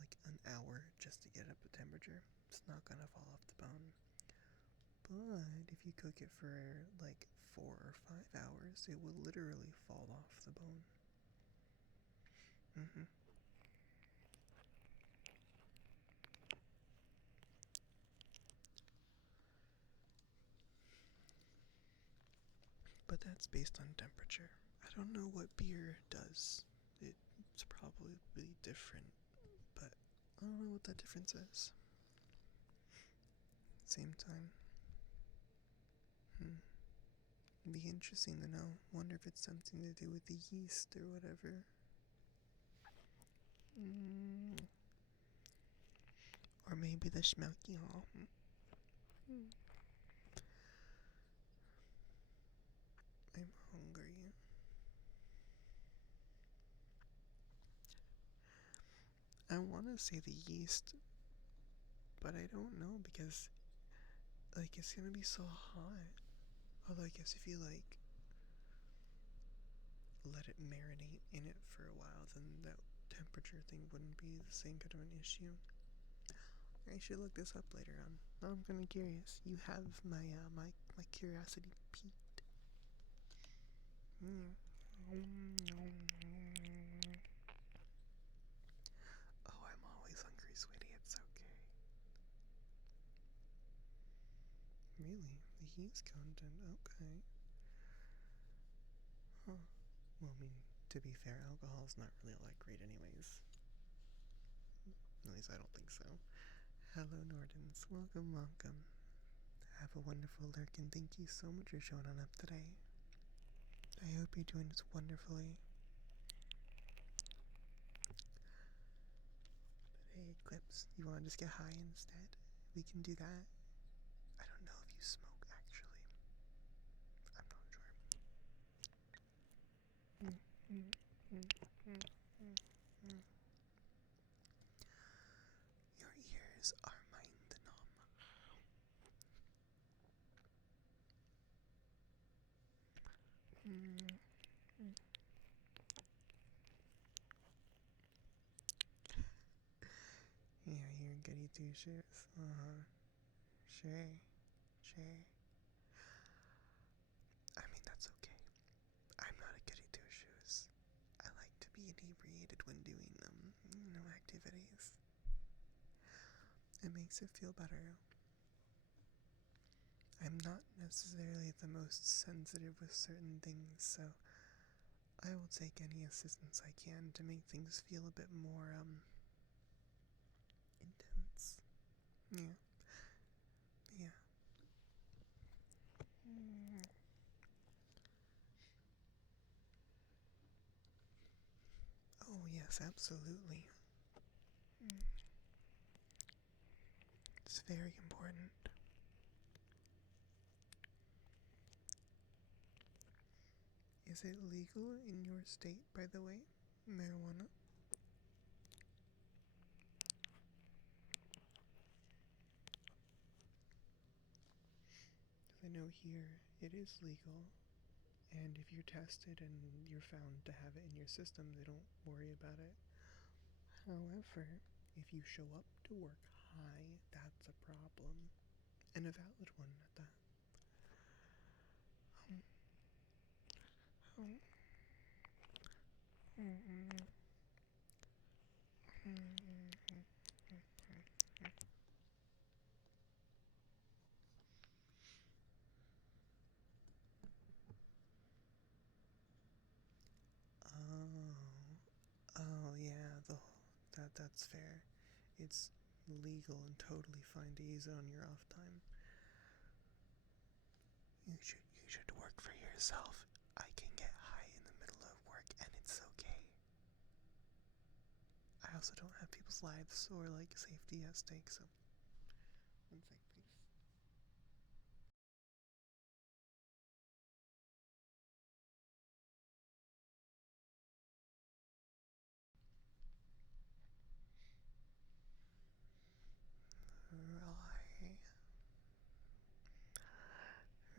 like an hour just to get up a temperature, it's not gonna fall off the bone. But if you cook it for like 4 or 5 hours, it will literally fall off the bone. Mm-hmm. But that's based on temperature. I don't know what beer does. It's probably different, but I don't know what that difference is. Same time. It'd be interesting to know. Wonder if it's something to do with the yeast or whatever. Mm. Or maybe the schmalkial. I'm hungry. I want to say the yeast, but I don't know because, like, it's gonna be so hot. Although I guess if you like let it marinate in it for a while, then that temperature thing wouldn't be the same kind of an issue. I should look this up later on. I'm kind of curious. You have my curiosity piqued. Mm. Oh, I'm always hungry, sweetie. It's okay. Really? The yeast content? Okay. Huh. Well, I mean, to be fair, alcohol's not really all that great, anyways. At least I don't think so. Hello, Nordens. Welcome, welcome. Have a wonderful lurk, and thank you so much for showing on up today. I hope you're doing this wonderfully. But hey, Eclipse, you want to just get high instead? We can do that. I don't know if you smoke, actually. I'm not sure. Your ears are mine to numb. Yeah, you're goody two shoes. Sure, sure. I mean, that's okay. I'm not a goody two shoes. I like to be inebriated when doing activities. It makes it feel better. I'm not necessarily the most sensitive with certain things, so I will take any assistance I can to make things feel a bit more, intense. Yeah. Yeah. Oh, yes, absolutely. It's very important. Is it legal in your state, by the way? Marijuana? I know here it is legal, and if you're tested and you're found to have it in your system, they don't worry about it. However, if you show up to work high, that's a problem, and a valid one at that. Oh, yeah, that's fair. It's legal and totally fine to use it on your off time. You should work for yourself. I can get high in the middle of work and it's okay. I also don't have people's lives or like safety at stake, so one sec, please.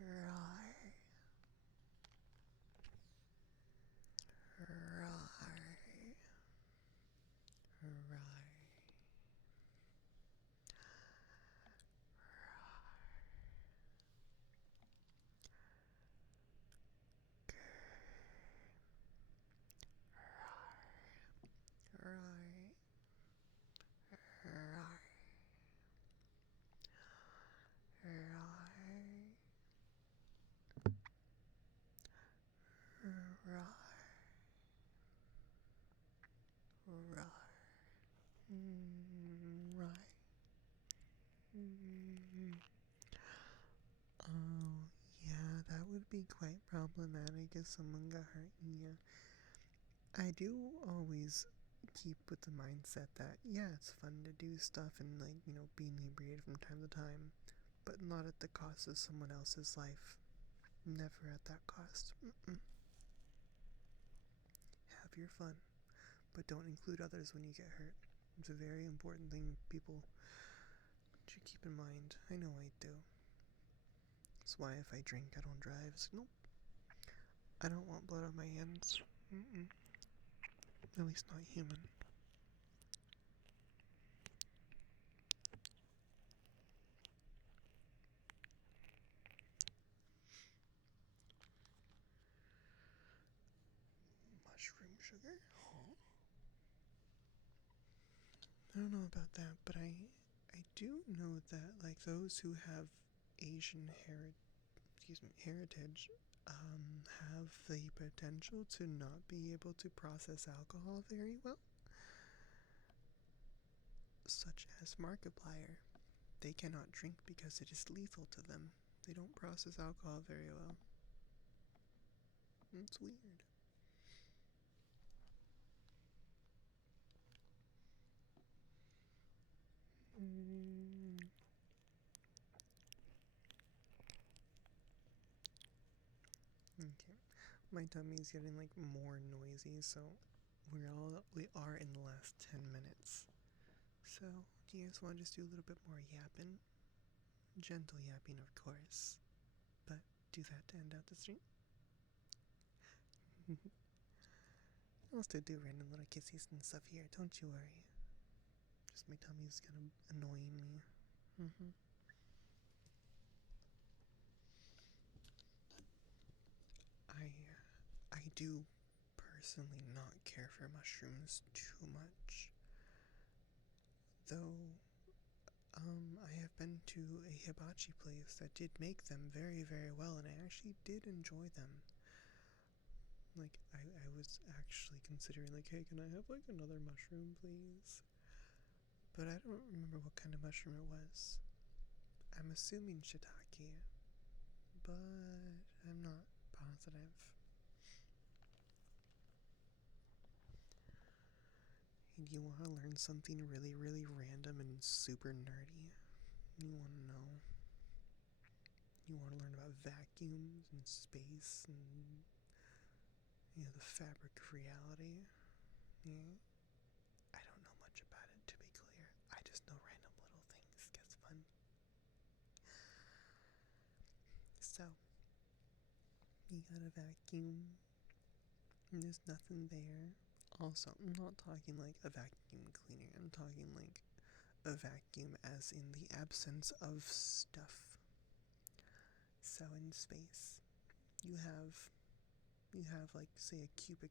Right. Right. Right. Right. Right. Right. Right. Right. Right. Oh, yeah, that would be quite problematic if someone got hurt. Yeah. I do always keep with the mindset that, yeah, it's fun to do stuff and, like, be inebriated from time to time, but not at the cost of someone else's life. Never at that cost. Mm-mm. Have your fun, but don't include others when you get hurt. It's a very important thing people should keep in mind. I know I do. That's why if I drink, I don't drive. It's like, nope, I don't want blood on my hands. Mm-mm. At least not human. Mushroom sugar? Huh? I don't know about that, but I do know that like those who have Asian heritage have the potential to not be able to process alcohol very well, such as Markiplier. They cannot drink because it is lethal to them. They don't process alcohol very well. It's weird. Mm. Okay, my tummy is getting like more noisy, so we are in the last 10 minutes. So, do you guys want to just do a little bit more yapping? Gentle yapping, of course, but do that to end out the stream. I'll still do random little kissies and stuff here, don't you worry. Just my tummy's kind of annoying me. I I do personally not care for mushrooms too much, though. I have been to a hibachi place that did make them very, very well, and I actually did enjoy them. Like, I was actually considering, like, hey, can I have, like, another mushroom, please? But I don't remember what kind of mushroom it was. I'm assuming shiitake, but I'm not positive. Do you want to learn something really, really random and super nerdy? You want to know? You want to learn about vacuums and space and, the fabric of reality? Yeah. I don't know much about it, to be clear. I just know random little things. Gets fun. So, you got a vacuum, and there's nothing there. Also, I'm not talking like a vacuum cleaner. I'm talking like a vacuum as in the absence of stuff. So in space, you have like say a cubic.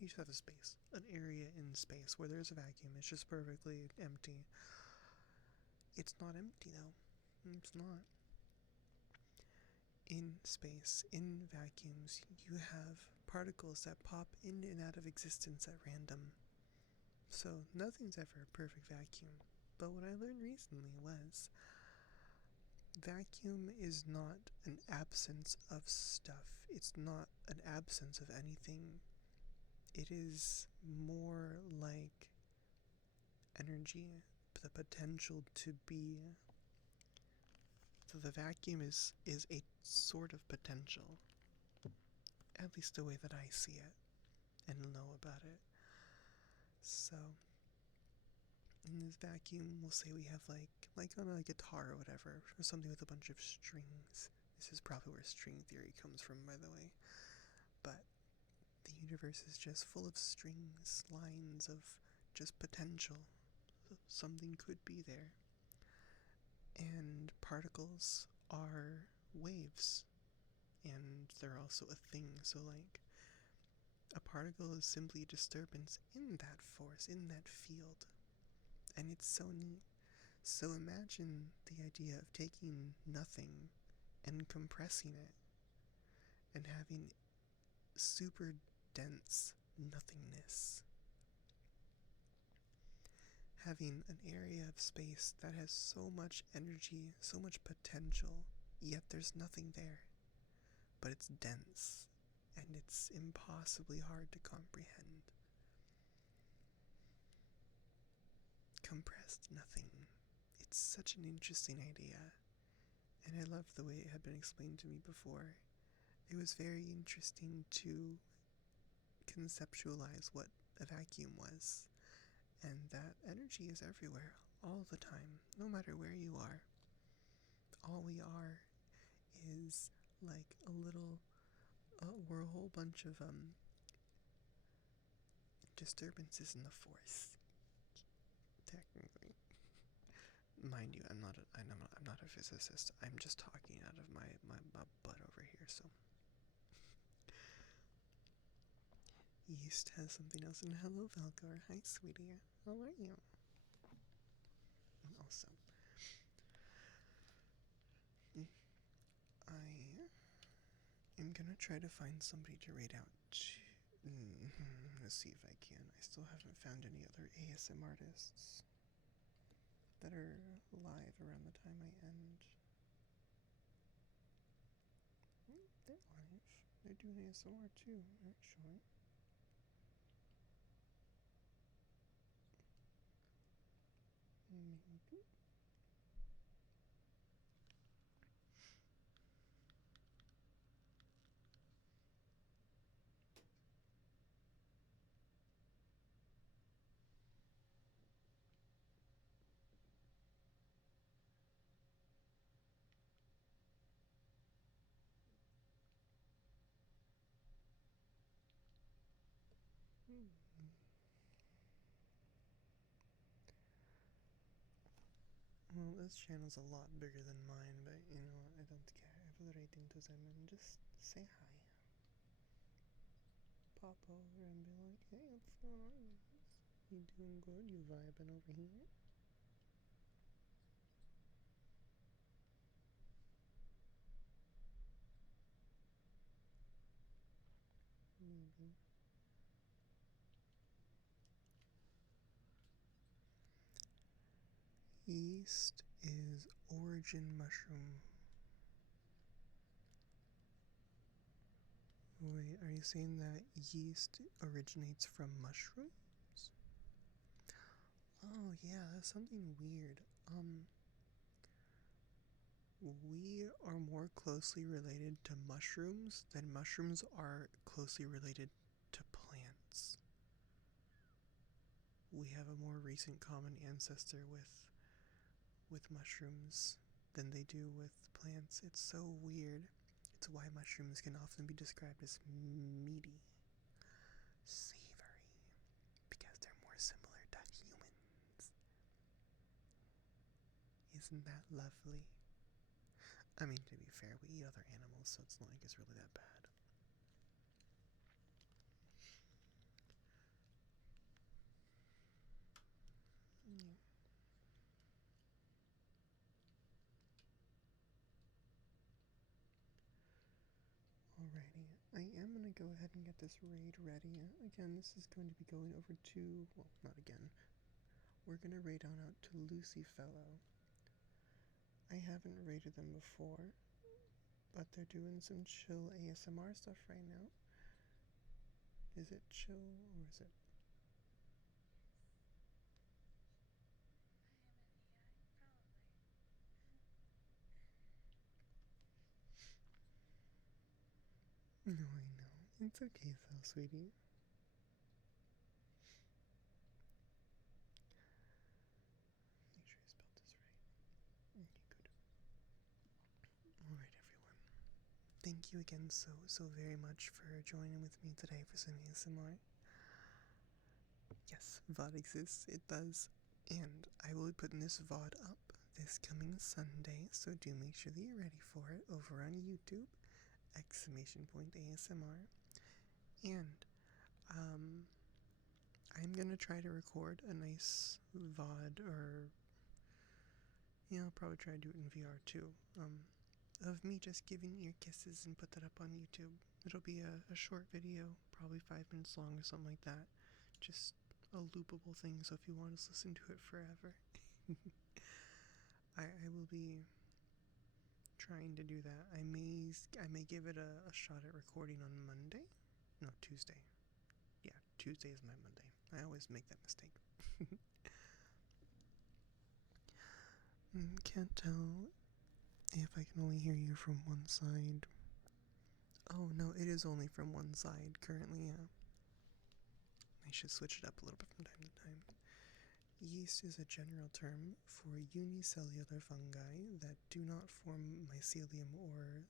You just have a space, an area in space where there's a vacuum. It's just perfectly empty. It's not empty though. It's not. In space, in vacuums, you have particles that pop in and out of existence at random. So nothing's ever a perfect vacuum. But what I learned recently was Vacuum is not an absence of stuff. It's not an absence of anything. It is more like energy, the potential to be. So the vacuum is a sort of potential, at least the way that I see it and know about it. So in this vacuum, we'll say we have like on a guitar or whatever, or something with a bunch of strings. This is probably where string theory comes from, by the way. But the universe is just full of strings, lines of just potential. Something could be there. And particles are waves, and they're also a thing. So, like, a particle is simply a disturbance in that force, in that field. And it's so neat. So, imagine the idea of taking nothing and compressing it and having super dense nothingness. Having an area of space that has so much energy, so much potential, yet there's nothing there. But it's dense, and it's impossibly hard to comprehend. Compressed nothing. It's such an interesting idea, and I love the way it had been explained to me before. It was very interesting to conceptualize what a vacuum was, and that energy is everywhere, all the time, no matter where you are. All we are is like we're a whole bunch of disturbances in the force, technically. Mind you, I'm not a physicist. I'm just talking out of my butt over here. So yeast has something else. And hello, Velgar. Hi, sweetie. How are you? And also, I am gonna try to find somebody to raid out. Let's see if I can. I still haven't found any other ASM artists that are live around the time I end. They're live. They're doing ASMR too, actually. Maybe. Well, this channel's a lot bigger than mine, but you know what? I don't care. I have other things to say, man. Just say hi. Pop over and be like, hey, what's going on, guys? You doing good? You vibing over here? Mm-hmm. Yeast is origin mushroom. Wait, are you saying that yeast originates from mushrooms? Oh yeah, that's something weird. We are more closely related to mushrooms than mushrooms are closely related to plants. We have a more recent common ancestor with mushrooms than they do with plants. It's so weird. It's why mushrooms can often be described as meaty, savory, because they're more similar to humans. Isn't that lovely? I mean, to be fair, we eat other animals, so it's not like it's really that bad. Yeah. Alrighty, I am going to go ahead and get this raid ready. Again, this is going to be going over to, well, not again. We're going to raid on out to Lucy Fellow. I haven't rated them before, but they're doing some chill ASMR stuff right now. Is it chill or is it? No, I know. It's okay though, sweetie. Make sure I spelled this right. Okay, good. Alright, everyone. Thank you again so very much for joining with me today for some ASMR. Yes, VOD exists, it does. And I will be putting this VOD up this coming Sunday, so do make sure that you're ready for it over on YouTube, exclamation point ASMR. And I'm gonna try to record a nice VOD, or I'll probably try to do it in VR too. Of me just giving ear kisses and put that up on YouTube. It'll be a short video, probably 5 minutes long or something like that. Just a loopable thing, so if you want to listen to it forever. I will be trying to do that. I may give it a shot at recording on Monday. No, Tuesday. Yeah, Tuesday is my Monday. I always make that mistake. Can't tell if I can only hear you from one side. Oh no, it is only from one side currently, yeah. I should switch it up a little bit from time to time. Yeast is a general term for unicellular fungi that do not form mycelium or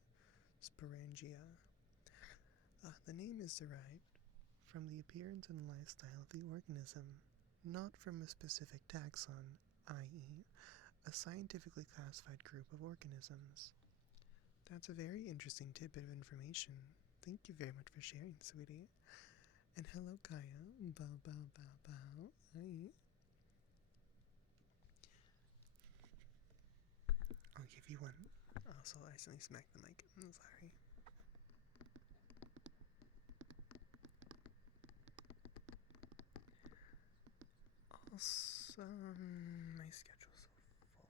sporangia. The name is derived from the appearance and lifestyle of the organism, not from a specific taxon, i.e., a scientifically classified group of organisms. That's a very interesting tidbit of information. Thank you very much for sharing, sweetie. And hello, Kaya. Bow, bow, bow, bow. Hi. I'll give you one. Also, I accidentally smacked the mic. I'm sorry. Also, my schedule's so full.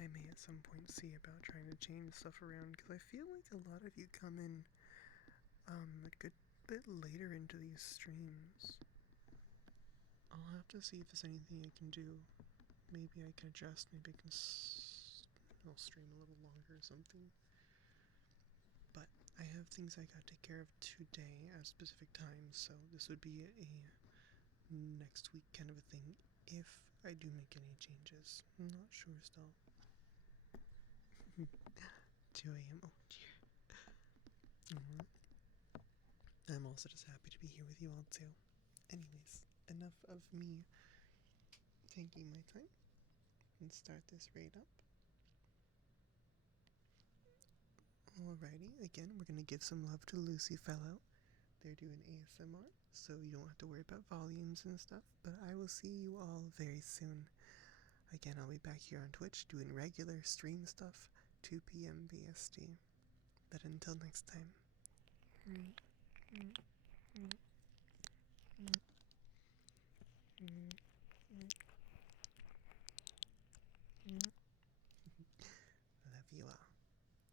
I may at some point see about trying to change stuff around, because I feel like a lot of you come in a good bit later into these streams. I'll have to see if there's anything I can do. Maybe I can adjust, maybe I can I'll stream a little longer or something. But I have things I gotta take care of today at specific times, so this would be a next week kind of a thing if I do make any changes. I'm not sure still. 2 a.m. Oh dear. I'm also just happy to be here with you all too. Anyways, enough of me taking my time and start this raid up. Alrighty, again, we're gonna give some love to Lucy Fellow. They're doing ASMR, so you don't have to worry about volumes and stuff, but I will see you all very soon. Again, I'll be back here on Twitch doing regular stream stuff, 2 p.m. BST. But until next time. Love you all.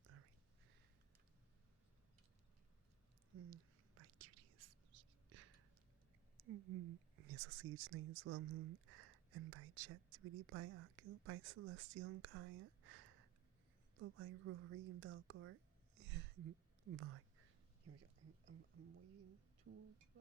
Alright. Bye, cuties. Yes, I'll see you tonight as well, Moon. And bye, Chet, sweetie. Bye, Aku. Bye, Celestial and Kaya. Bye-bye, Rory and Belgor. Bye. Here we go. I'm waiting to...